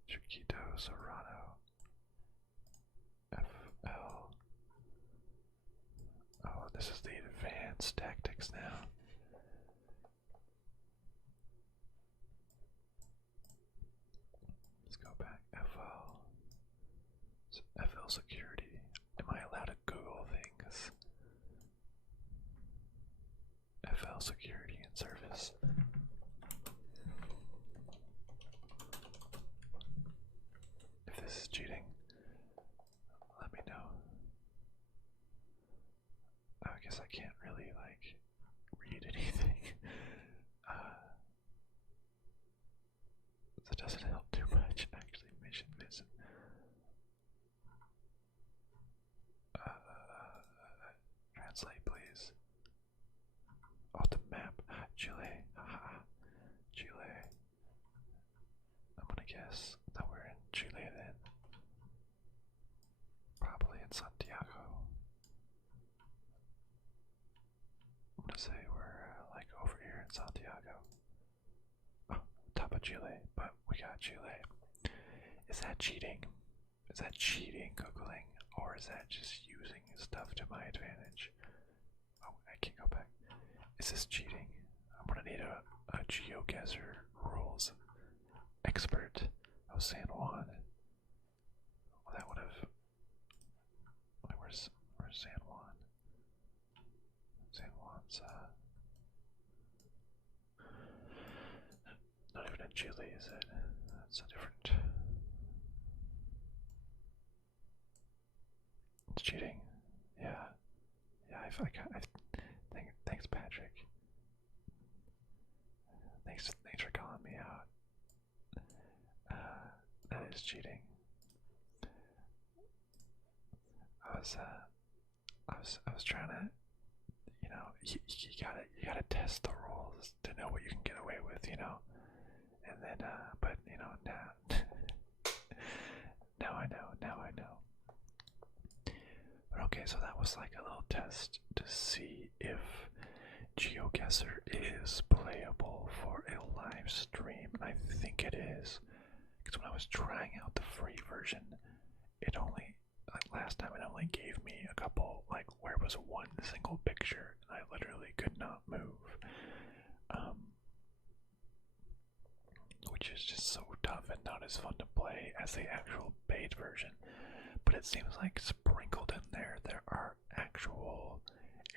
Chiquito Serrano. FL. Oh, this is the advanced tactics now. Let's go back. FL. FL security. Am I allowed to Google things? guess I can't really like read anything. That doesn't help too much, actually. Mission visit. Translate, please. Oh, the map. Chile. Haha. Chile. I'm gonna guess that we're in Chile then. Probably in Santiago. I'm gonna say we're like over here in Santiago. Oh, top of Chile, but we got Chile. Is that cheating? Is that cheating, Googling? Or is that just using stuff to my advantage? Oh, I can't go back. Is this cheating? I'm gonna need a GeoGuessr rules expert of San Juan. Well, that would have. Where's San Juan? San Juan's not even in Chile, is it? That's a different. It's cheating. Yeah. Yeah, thanks, Patrick. Thanks for calling me out. That is cheating. I was trying to, you know, you gotta test the rules to know what you can get away with, you know. And then, but you know, now I know. But okay, so that was like a little test to see if GeoGuessr is playable for a live stream, and I think it is. Because when I was trying out the free version, it only, like last time, it only gave me a couple, like where it was one single picture, and I literally could not move. Which is just so tough and not as fun to play as the actual paid version. But it seems like sprinkled in there are actual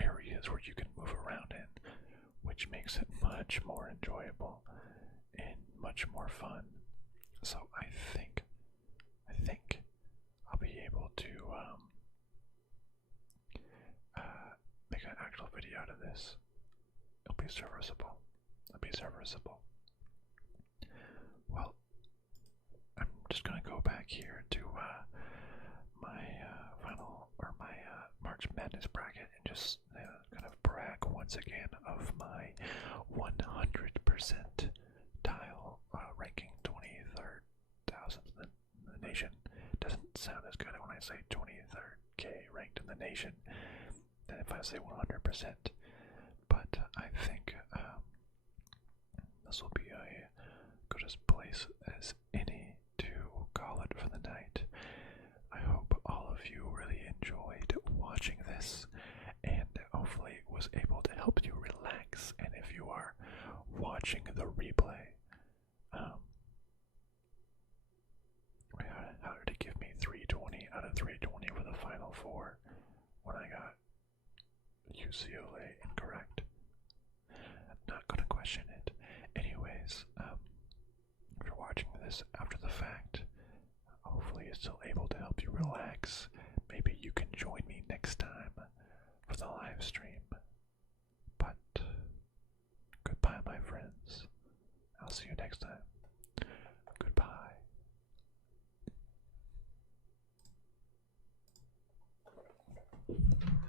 areas where you can move around in, which makes it much more enjoyable and much more fun. So I think I'll be able to make an actual video out of this. It'll be serviceable. Well, I'm just gonna go back here to my final, or my March Madness bracket, and just kind of brag once again of my 100% tile ranking, 23rd thousandth in the nation. Doesn't sound as good when I say 23rd K ranked in the nation than if I say 100%. But I think this will be a good as place as any to call it for the night. I hope all of you really enjoyed watching this, and hopefully it was able to help you relax. And if you are watching the replay, how did it give me 320 out of 320 for the final four when I got UCLA incorrect? Not gonna question it. Anyways, if you're watching this after the fact, hopefully you're still able